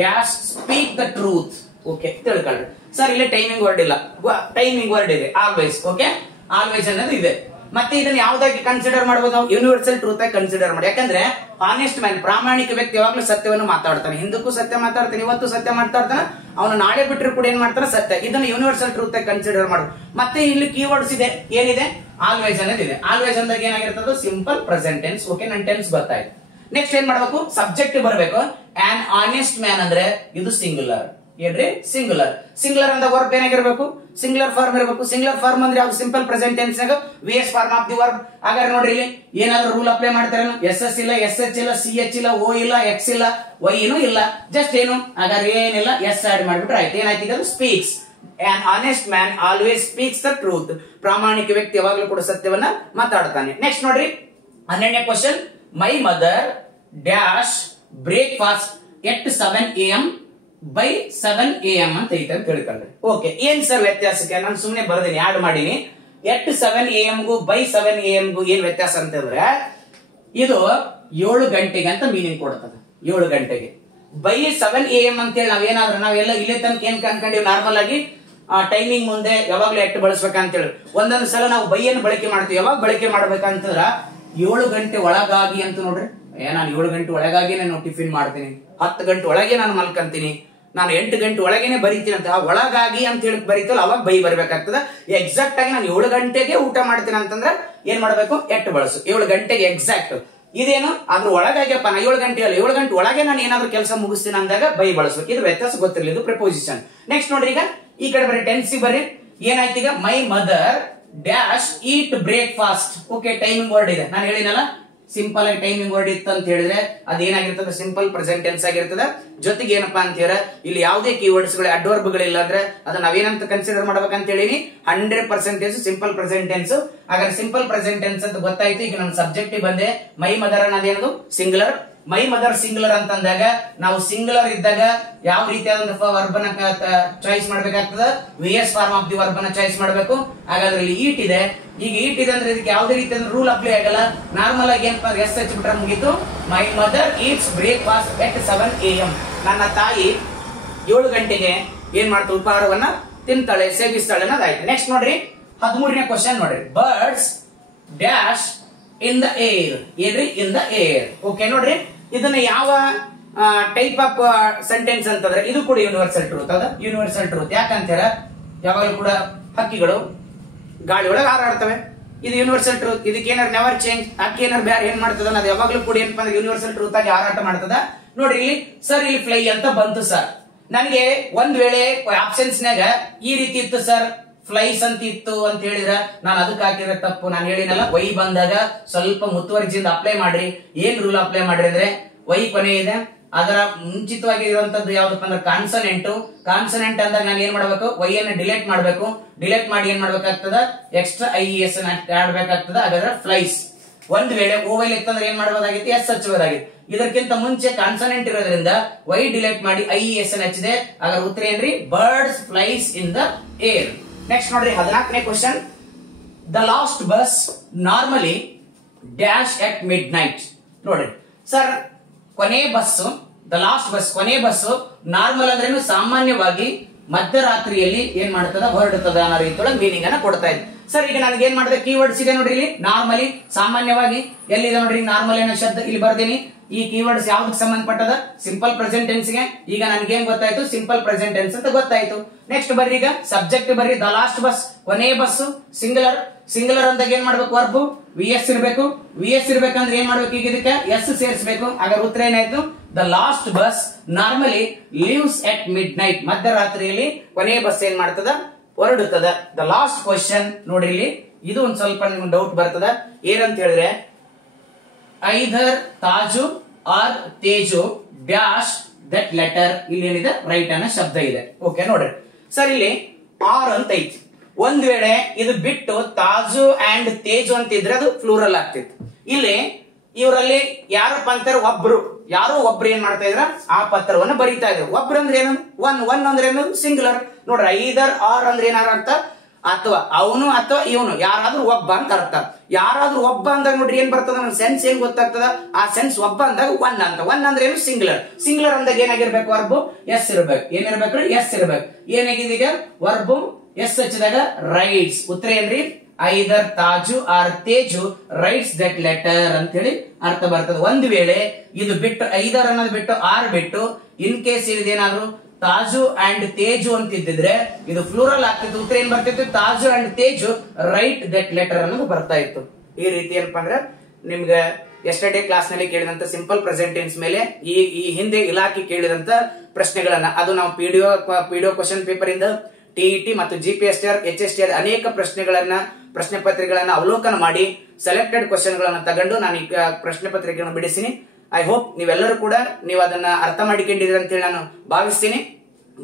dash speak the truth. Okay, ತಿಳ್ಕೊಳ್ಳಿ ಸರ್. ಇಲ್ಲಿ ಟೈಮಿಂಗ್ ವರ್ಡ್ ಇಲ್ಲ, ಟೈಮಿಂಗ್ ವರ್ಡ್ ಇದೆ ಆಲ್ವೇಸ್. ಓಕೆ, ಆಲ್ವೇಸ್ ಅನ್ನೋದು ಇದೆ. ಮತ್ತೆ ಇದನ್ನ ಯಾವ್ದಾಗಿ ಕನ್ಸಿಡರ್ ಮಾಡಬಹುದು ನಾವು? ಯೂನಿವರ್ಸಲ್ ಟ್ರೂತ್ ಆಗಿ ಕನ್ಸಿಡರ್ ಮಾಡಿ. ಯಾಕಂದ್ರೆ ಆನೆಸ್ಟ್ ಮ್ಯಾನ್, ಪ್ರಾಮಾಣಿಕ ವ್ಯಕ್ತಿ ಯಾವಾಗ್ಲೂ ಸತ್ಯವನ್ನು ಮಾತಾಡ್ತಾನೆ. ಹಿಂದಕ್ಕೂ ಸತ್ಯ ಮಾತಾಡ್ತಾನೆ, ಇವತ್ತು ಸತ್ಯ ಮಾತಾಡ್ತಾನೆ, ಅವನು ನಾಳೆ ಬಿಟ್ಟರು ಕೂಡ ಏನ್ ಮಾಡ್ತಾನೆ? ಸತ್ಯ. ಇದನ್ನ ಯೂನಿವರ್ಸಲ್ ಟ್ರೂತ್ ಆಗಿ ಕನ್ಸಿಡರ್ ಮಾಡೋದು. ಮತ್ತೆ ಇಲ್ಲಿ ಕೀವರ್ಡ್ಸ್ ಇದೆ. ಏನಿದೆ? ಆಲ್ವೇಸ್ ಅನ್ನೋದಿದೆ. ಆಲ್ವೇಸ್ ಅಂದಾಗ ಏನಾಗಿರ್ತದೆ? Simple present tense. ಓಕೆ, ನನ್ ಟೆನ್ಸ್ ಗೊತ್ತಾಯ್ತು. ನೆಕ್ಸ್ಟ್ ಏನ್ ಮಾಡ್ಬೇಕು? ಸಬ್ಜೆಕ್ಟ್ ಬರಬೇಕು. ಆನ್ ಆನೆಸ್ಟ್ ಮ್ಯಾನ್ ಅಂದ್ರೆ ಇದು ಸಿಂಗುಲರ್. ಏನ್ರಿ? ಸಿಂಗುಲರ್. ಸಿಂಗುಲರ್ ಅಂದ ವರ್ಬ್ ಏನಾಗಿರ್ಬೇಕು? ಸಿಂಗುಲರ್ ಫಾರ್ಮ್ ಇರಬೇಕು. ಸಿಂಗುಲರ್ ಫಾರ್ಮ್ ಅಂದ್ರೆ ಯಾವ್ದು? ಸಿಂಪಲ್ ಪ್ರೆಸೆಂಟ್ ಟೆನ್ಸ್ ನಾಗ V S form of the verb. ಹಾಗಾದ್ರೆ ನೋಡ್ರಿ ಇಲ್ಲಿ ಏನಾದ್ರು ರೂಲ್ ಅಪ್ಲೈ ಮಾಡ್ತಾರೆ? ಎಸ್ ಎಸ್ ಇಲ್ಲ, ಎಸ್ ಎಚ್ ಇಲ್ಲ, ಸಿ ಎಚ್ ಇಲ್ಲ, ಓ ಇಲ್ಲ, ಎಕ್ಸ್ ಇಲ್ಲ, ವೈ ಏನು ಇಲ್ಲ. ಜಸ್ಟ್ ಏನು? ಹಾಗಾದ್ರೆ ಏನಿಲ್ಲ, ಎಸ್ ಆಡ್ ಮಾಡ್ಬಿಟ್ರೆ ಆಯ್ತು. ಏನಾಯ್ತು? ಈಗ speaks. An honest man always speaks the truth. ಪ್ರಾಮಾಣಿಕ ವ್ಯಕ್ತಿ ಯಾವಾಗಲೂ ಕೂಡ ಸತ್ಯವನ್ನ ಮಾತಾಡ್ತಾನೆ. ನೆಕ್ಸ್ಟ್ ನೋಡ್ರಿ 12ನೇ question. My mother dash breakfast at 7 AM by 7 AM ಅಂತ ಐತೆ ಅಂತ ತಿಳ್ಕೊಂಡ್ರಿ. ಓಕೆ, ಏನ್ ಸರ್ ವ್ಯತ್ಯಾಸಕ್ಕೆ? ನಾನು ಸುಮ್ನೆ ಬರ್ದೀನಿ, ಆಡ್ ಮಾಡೀನಿ. ಎಟ್ 7 AM ಗೂ ಬೈ 7 AM ಗೂ ಏನ್ ವ್ಯತ್ಯಾಸ ಅಂತಂದ್ರೆ ಇದು 7 ಗಂಟೆಗೆ ಅಂತ ಮೀನಿಂಗ್ ಕೊಡ್ತದೆ. 7 ಗಂಟೆಗೆ. ಬೈ 7 AM ಅಂತೇಳಿ ನಾವೇನಾದ್ರೂ ನಾವೆಲ್ಲ ಇಲ್ಲೇ ತನಕ ಏನ್ ಅನ್ಕೊಂಡಿವಿ? ನಾರ್ಮಲ್ ಆಗಿ ಟೈಮಿಂಗ್ ಮುಂದೆ ಯಾವಾಗ್ಲೂ ಎಟ್ ಬಳಸ್ಬೇಕಂತೇಳಿ. ಒಂದೊಂದು ಸಲ ನಾವು ಬೈ ಅನ್ನು ಬಳಕೆ ಮಾಡ್ತೀವಿ. ಯಾವಾಗ ಬಳಕೆ ಮಾಡ್ಬೇಕಂತಂದ್ರ 7 ಗಂಟೆ ಒಳಗಾಗಿ ಅಂತ ನೋಡ್ರಿ. ನಾನು 7 ಗಂಟೆ ಒಳಗಾಗಿ ನಾನು ಟಿಫಿನ್ ಮಾಡ್ತೀನಿ, 10 ಗಂಟೆ ಒಳಗೆ ನಾನು ಮಲ್ಕಂತೀನಿ, ನಾನು 8 ಗಂಟೆ ಒಳಗೇನೆ ಬರೀತೀನಿ ಅಂತ ಒಳಗಾಗಿ ಅಂತ ಹೇಳಿ ಬರೀತಲ್ಲ, ಅವಾಗ ಬೈ ಬರ್ಬೇಕಾಗ್ತದ. ಎಕ್ಸಾಕ್ಟ್ ಆಗಿ ನಾನು 7 ಗಂಟೆಗೆ ಊಟ ಮಾಡ್ತೀನಿ ಅಂತಂದ್ರೆ ಏನ್ ಮಾಡ್ಬೇಕು? ಎಟ್ ಬಳಸು. 7 ಗಂಟೆಗೆ ಎಕ್ಸಾಕ್ಟ್. ಇದೇನು? ಅದ್ರ ಒಳಗಾಗಿಯಪ್ಪ ನಾ 7 ಗಂಟೆ ಅಲ್ಲ, 7 ಗಂಟೆ ಒಳಗೆ ನಾನು ಏನಾದ್ರು ಕೆಲಸ ಮುಗಿಸ್ತೀನಿ ಅಂದಾಗ ಬೈ ಬಳಸ್ಬೇಕು. ಇದು ವ್ಯತ್ಯಾಸ ಗೊತ್ತಿರಲಿ, ಇದು ಪ್ರಿಪೋಸಿಷನ್. ನೆಕ್ಸ್ಟ್ ನೋಡ್ರಿ, ಈಗ ಈ ಕಡೆ ಬರೀ ಟೆನ್ಸಿ ಬರ್ರಿ. ಏನಾಯ್ತು ಈಗ? ಮೈ mother dash eat breakfast. Okay, timing word ಇದೆ. ನಾನು ಹೇಳಿನಲ್ಲ, ಸಿಂಪಲ್ ಆಗಿ ಟೈಮಿಂಗ್ ವರ್ಡ್ ಇತ್ತು ಅಂತ ಹೇಳಿದ್ರೆ ಅದೇನಾಗಿರ್ತದೆ? ಸಿಂಪಲ್ ಪ್ರೆಸೆಂಟ್ ಟೆನ್ಸ್ ಆಗಿರ್ತದೆ. ಜೊತೆಗೆ ಏನಪ್ಪಾ ಅಂತ ಹೇಳಿದ್ರೆ ಇಲ್ಲಿ ಯಾವುದೇ ಕೀವರ್ಡ್ಸ್ ಗಳು ಅಡ್ವರ್ಬ್ ಗಳಿಲ್ಲ ಅಂದ್ರೆ ಅದನ್ನ ನಾವೇನಂತ ಕನ್ಸಿಡರ್ ಮಾಡ್ಬೇಕಂತ ಹೇಳಿನಿ? 100% ಸಿಂಪಲ್ ಪ್ರೆಸೆಂಟ್ ಟೆನ್ಸ್. ಹಾಗಾದ್ರೆ ಸಿಂಪಲ್ ಪ್ರೆಸೆಂಟ್ ಟೆನ್ಸ್ ಅಂತ ಗೊತ್ತಾಯ್ತು. ಈಗ ನಮ್ಮ ಸಬ್ಜೆಕ್ಟ್ ಬಂದೆ. ಮೈ ಮದರ್ ಅನ್ನೋದೇನದು? ಸಿಂಗುಲರ್. ಮೈ ಮದರ್ ಸಿಂಗುಲರ್ ಅಂತಂದಾಗ ನಾವು ಸಿಂಗುಲರ್ ಇದ್ದಾಗ ಯಾವ ರೀತಿಯಾದಂತಹ ವರ್ಬ್ ಅನ್ನ ಚಾಯ್ಸ್ ಮಾಡ್ಬೇಕಾಗ್ತದ? V S form of the verb ಅನ್ನ ಚಾಯ್ಸ್ ಮಾಡಬೇಕು. ಹಾಗಾದ್ರೆ ಇಲ್ಲಿ ಈಟ್ ಇದೆ. ಈಗ ಈಟ್ ಇದೆ ಅಂದ್ರೆ ಇದಕ್ಕೆ ಯಾವುದೇ ರೀತಿಯ ರೂಲ್ ಅಪ್ಲೈ ಆಗಲ್ಲ. ನಾರ್ಮಲ್ ಆಗಿ ಏನಪ್ಪ? ಎಸ್ ಹಚ್ಚಿ ಬಿಟ್ರೆ ಮುಗಿತು. My mother eats breakfast at 7 AM. ನನ್ನ ತಾಯಿ 7 ಗಂಟೆಗೆ ಏನ್ ಮಾಡ್ತಾಳೆ? ಉಪಹಾರವನ್ನ ತಿಂತಾಳೆ, ಸೇವಿಸ್ತಾಳೆ ಅನ್ನೋದಾಯ್ತು. ನೆಕ್ಸ್ಟ್ ನೋಡ್ರಿ 13ನೇ ಕ್ವಶನ್ ನೋಡ್ರಿ. Birds dash in the air. ಏನ್ರಿ? In the air. ಓಕೆ, ನೋಡ್ರಿ ಇದನ್ನ ಯಾವ ಟೈಪ್ ಆಫ್ ಸೆಂಟೆನ್ಸ್ ಅಂತಂದ್ರೆ ಇದು ಕೂಡ ಯೂನಿವರ್ಸಲ್ ಟ್ರೂತ್ ಅದ. ಯೂನಿವರ್ಸಲ್ ಟ್ರೂತ್ ಯಾಕಂತೀರ? ಯಾವಾಗಲೂ ಕೂಡ ಹಕ್ಕಿಗಳು ಗಾಳಿ ಒಳಗೆ ಹಾರಾಡ್ತವೆ. ಇದು ಯೂನಿವರ್ಸಲ್ ಟ್ರೂತ್. ಇದಕ್ಕೆ ಏನಾರು ನೆವರ್ ಚೇಂಜ್. ಹಕ್ಕಿ ಏನಾರು ಬೇರೆ ಏನ್ ಮಾಡ್ತದ? ಅದು ಯಾವಾಗಲೂ ಕೂಡ ಏನಪ್ಪಾ ಅಂದ್ರೆ ಯೂನಿವರ್ಸಲ್ ಟ್ರೂತ್ ಆಗಿ ಹಾರಾಟ ಮಾಡ್ತದ. ನೋಡ್ರಿ ಇಲ್ಲಿ ಸರ್, ಇಲ್ಲಿ ಫ್ಲೈ ಅಂತ ಬಂತು ಸರ್. ನನಗೆ ಒಂದ್ ವೇಳೆ ಆಪ್ಷನ್ಸ್ ನಾಗ ಈ ರೀತಿ ಇತ್ತು ಸರ್, ಫ್ಲೈಸ್ ಅಂತ ಇತ್ತು ಅಂತ ಹೇಳಿದ್ರ ನಾನು ಅದಕ್ಕೆ ಹಾಕಿದ್ರೆ ತಪ್ಪು. ನಾನು ಹೇಳಿನಲ್ಲ, ವೈ ಬಂದಾಗ ಸ್ವಲ್ಪ ಮುತುವರ್ಜಿಯಿಂದ ಅಪ್ಲೈ ಮಾಡ್ರಿ. ಏನ್ ರೂಲ್ ಅಪ್ಲೈ ಮಾಡ್ರಿ ಅಂದ್ರೆ ವೈ ಕೊನೆ ಇದೆ, ಅದರ ಮುಂಚಿತವಾಗಿ ಇರುವಂತದ್ದು ಯಾವ್ದಪ್ಪ ಅಂದ್ರೆ ಕಾನ್ಸನೆಂಟ್. ಕಾನ್ಸನೆಂಟ್ ಅಂದಾಗ ನಾನು ಏನ್ ಮಾಡ್ಬೇಕು? ವೈ ಅನ್ನ ಡಿಲೀಟ್ ಮಾಡ್ಬೇಕು. ಡಿಲೀಟ್ ಮಾಡಿ ಏನ್ ಮಾಡ್ಬೇಕಾಗ್ತದ? Extra IES ಆಡ್ಬೇಕಾಗ್ತದ. ಹಾಗಾದ್ರೆ ಫ್ಲೈಸ್. ಒಂದ್ ವೇಳೆ ಓವೈಲ್ ಇತ್ತಂದ್ರೆ ಏನ್ ಮಾಡಬಹುದಾಗಿತ್ತು? ಎಸ್ ಹಚ್ಚಬಹುದಾಗಿತ್ತು. ಇದಕ್ಕಿಂತ ಮುಂಚೆ ಕಾನ್ಸನೆಂಟ್ ಇರೋದ್ರಿಂದ ವೈ ಡಿಲೀಟ್ ಮಾಡಿ IES ಹಚ್ಚಿದೆ. ಹಾಗಾದ್ರೆ ಉತ್ತರ ಏನ್ರಿ? Birds flies in the air. Next ನೋಡ್ರಿ 14ನೇ question. The last bus normally dash at midnight. ನೋಡ್ರಿ ಸರ್, ಕೊನೆ ಬಸ್, ದ ಲಾಸ್ಟ್ ಬಸ್ ಕೊನೆ ಬಸ್ ನಾರ್ಮಲ್ ಅಂದ್ರೇನು? ಸಾಮಾನ್ಯವಾಗಿ ಮಧ್ಯರಾತ್ರಿಯಲ್ಲಿ ಏನ್ ಮಾಡ್ತದ? ಹೊರಡುತ್ತದ ಅನ್ನೋ ರೀತಿಯೊಳಗೆ ಮೀನಿಂಗ್ ಅನ್ನ ಕೊಡ್ತಾ ಇದೆ. ಸರ್, ಈಗ ನನಗೆ ಏನ್ ಮಾಡಿದೆ? ಕೀವರ್ಡ್ಸ್ ಇದೆ ನೋಡ್ರಿ ಇಲ್ಲಿ. ನಾರ್ಮಲಿ, ಸಾಮಾನ್ಯವಾಗಿ ಎಲ್ಲಿದೆ ನೋಡ್ರಿ? ನಾರ್ಮಲ್ ಏನೋ ಶಬ್ದ ಇಲ್ಲಿ ಬರ್ದೀನಿ. ಈ ಕೀವರ್ಡ್ಸ್ ಯಾವ್ದಕ್ಕೆ ಸಂಬಂಧಪಟ್ಟದ ಸಿಂಪಲ್ ಪ್ರೆಸೆಂಟ್ ಟೆನ್ಸ್ ಗೆ. ಈಗ ನನ್ಗೆ ಏನ್ ಗೊತ್ತಾಯ್ತು, ಸಿಂಪಲ್ ಪ್ರೆಸೆಂಟ್ ಟೆನ್ಸ್ ಅಂತ ಗೊತ್ತಾಯ್ತು. ನೆಕ್ಸ್ಟ್ ಬರ್ರಿ ಈಗ ಸಬ್ಜೆಕ್ಟ್ ಬರ್ರಿ. ದ ಲಾಸ್ಟ್ ಬಸ್, ಕೊನೆ ಬಸ್, ಸಿಂಗುಲರ್. ಸಿಂಗುಲರ್ ಅಂದಾಗ ಏನ್ ಮಾಡ್ಬೇಕು, ವರ್ಬ್ VS ಇರಬೇಕು. VS ಇರ್ಬೇಕಂದ್ರೆ ಏನ್ ಮಾಡ್ಬೇಕು, ಈಗ ಇದಕ್ಕೆ ಎಸ್ ಸೇರಿಸಬೇಕು. ಹಾಗಾದ್ರೆ ಉತ್ತರ ಏನಾಯ್ತು, the last bus normally leaves at midnight. ಮಧ್ಯರಾತ್ರಿಯಲ್ಲಿ ಕೊನೆ ಬಸ್ ಏನ್ ಮಾಡ್ತದ, ಹೊರಡುತ್ತದ. ದ ಲಾಸ್ಟ್ ಕ್ವಶನ್ ನೋಡ್ರಿ, ಇಲ್ಲಿ ಇದು ಒಂದ್ ಸ್ವಲ್ಪ ನಿಮ್ಗೆ ಡೌಟ್ ಬರ್ತದ. ಏನಂತ ಹೇಳಿದ್ರೆ, either Taju or Teju dash that letter. ಇಲ್ಲಿ ಏನಿದೆ, ರೈಟ್ ಅನ್ನೋ ಶಬ್ದ ಇದೆ. ಓಕೆ ನೋಡ್ರಿ ಸರ್, ಇಲ್ಲಿ ಆರ್ ಅಂತ ಐತಿ. ಒಂದ್ ವೇಳೆ ಇದು ಬಿಟ್ಟು ತಾಜು ಅಂಡ್ ತೇಜು ಅಂತಿದ್ರೆ ಅದು ಫ್ಲೂರಲ್ ಆಗ್ತಿತ್ತು. ಇಲ್ಲಿ ಇವರಲ್ಲಿ ಯಾರಪ್ಪ ಅಂತಾರೆ, ಯಾರೋ ಒಬ್ರು ಏನ್ ಮಾಡ್ತಾ ಇದ್ರ, ಆ ಪತ್ರವನ್ನು ಬರೀತಾ ಇದ್ರು. ಒಬ್ರು ಅಂದ್ರೆ ಏನು, ಒನ್ ಅಂದ್ರೆ ಏನು, ಸಿಂಗುಲರ್. ನೋಡ್ರಿ, ಐದರ್ ಆರ್ ಅಂದ್ರೆ ಏನಾರ ಅರ್ಥ, ಅಥವಾ ಅವನು ಅಥವಾ ಇವನು, ಯಾರಾದ್ರೂ ಒಬ್ಬ ಅಂತ ಅರ್ಥ. ಯಾರಾದ್ರೂ ಒಬ್ಬ ಅಂದಾಗ ನೋಡ್ರಿ ಏನ್ ಬರ್ತದ, ಸೆನ್ಸ್ ಏನ್ ಗೊತ್ತಾಗ್ತದ, ಆ ಸೆನ್ಸ್ ಒಬ್ಬ ಅಂದಾಗ ಒನ್ ಅಂತ. ಒನ್ ಅಂದ್ರೆ ಏನು, ಸಿಂಗುಲರ್. ಸಿಂಗುಲರ್ ಅಂದಾಗ ಏನಾಗಿರ್ಬೇಕು, ವರ್ಬ್ ಎಸ್ ಇರ್ಬೇಕು. ಏನಿರ್ಬೇಕು, ಎಸ್ ಇರ್ಬೇಕು. ಏನಾಗಿದೆ ಈಗ, ವರ್ಬ್ ಎಸ್ ಹಚ್ಚಿದಾಗ ರೈಟ್ಸ್. ಉತ್ತರ ಏನ್ರಿ, either Taju or Teju writes that letter ಅಂತ ಹೇಳಿ ಅರ್ಥ ಬರ್ತದೆ. ಒಂದ್ ವೇಳೆ ಇದು ಬಿಟ್ಟು, ಐದರ್ ಅನ್ನೋದು ಬಿಟ್ಟು ಆರ್ ಬಿಟ್ಟು ಇನ್ ಕೇಸ್ ಇದೇನಾದ್ರು ತಾಜು ಅಂಡ್ ತೇಜು ಅಂತಿದ್ರೆ ಇದು ಫ್ಲೂರಲ್ ಆಗ್ತಿತ್ತು. ಉತ್ತರ ಏನ್ ಬರ್ತಿತ್ತು, Taju and Teju write that letter ಅನ್ನೋದು ಬರ್ತಾ ಇತ್ತು. ಈ ರೀತಿ ಏನಪ್ಪಾ ಅಂದ್ರೆ, ನಿಮ್ಗೆ ಎಸ್ಟರ್ಡೇ ಕ್ಲಾಸ್ ನಲ್ಲಿ ಕೇಳಿದಂತ ಸಿಂಪಲ್ ಪ್ರೆಸೆಂಟ್ ಟೆನ್ಸ್ ಮೇಲೆ ಈ ಹಿಂದೆ ಇಲಾಖೆ ಕೇಳಿದಂತ ಪ್ರಶ್ನೆಗಳನ್ನ, ಅದು ನಾವು ಪಿಡಿಒ ಕ್ವಶನ್ ಪೇಪರ್ ಇಂದ TET ಮತ್ತು GPSTR HSTR ಅನೇಕ ಪ್ರಶ್ನೆ ಪತ್ರಿಕೆಗಳನ್ನ ಅವಲೋಕನ ಮಾಡಿ ಸೆಲೆಕ್ಟೆಡ್ ಕ್ವಶನ್ ಗಳನ್ನ ತಗೊಂಡು ನಾನು ಈ ಪ್ರಶ್ನೆ ಪತ್ರಿಕೆಗಳನ್ನು ಬಿಡಿಸಿನಿ. ಐ ಹೋಪ್ ನೀವೆಲ್ಲರೂ ಕೂಡ ನೀವು ಅದನ್ನ ಅರ್ಥ ಮಾಡಿಕೊಂಡಿದ್ದೀರಿ ಅಂತ ಹೇಳಿ ನಾನು ಭಾವಿಸ್ತೀನಿ.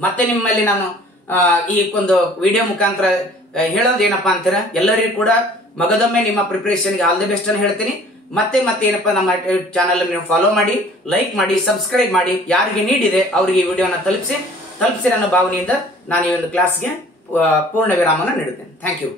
ಮತ್ತೆ ನಿಮ್ಮಲ್ಲಿ ನಾನು ಈ ಒಂದು ವಿಡಿಯೋ ಮುಖಾಂತರ ಹೇಳೋದು ಏನಪ್ಪಾ ಅಂತೀರ, ಎಲ್ಲರಿಗೂ ಕೂಡ ಮಗದೊಮ್ಮೆ ನಿಮ್ಮ ಪ್ರಿಪರೇಷನ್ಗೆ ಆಲ್ ದಿ ಬೆಸ್ಟ್ ಅನ್ನು ಹೇಳ್ತೀನಿ. ಮತ್ತೆ ಏನಪ್ಪಾ, ನಮ್ಮ ಚಾನಲ್ ನೀವು ಫಾಲೋ ಮಾಡಿ, ಲೈಕ್ ಮಾಡಿ, ಸಬ್ಸ್ಕ್ರೈಬ್ ಮಾಡಿ. ಯಾರಿಗೆ ನೀಡಿದೆ ಅವರಿಗೆ ಈ ವಿಡಿಯೋನ ತಲುಪಿಸಿ ಅನ್ನೋ ಭಾವನೆಯಿಂದ ನಾನು ಈ ಒಂದು ಕ್ಲಾಸ್ಗೆ ಪೂರ್ಣ ವಿರಾಮನ ನೀಡುತ್ತೇನೆ. Thank you.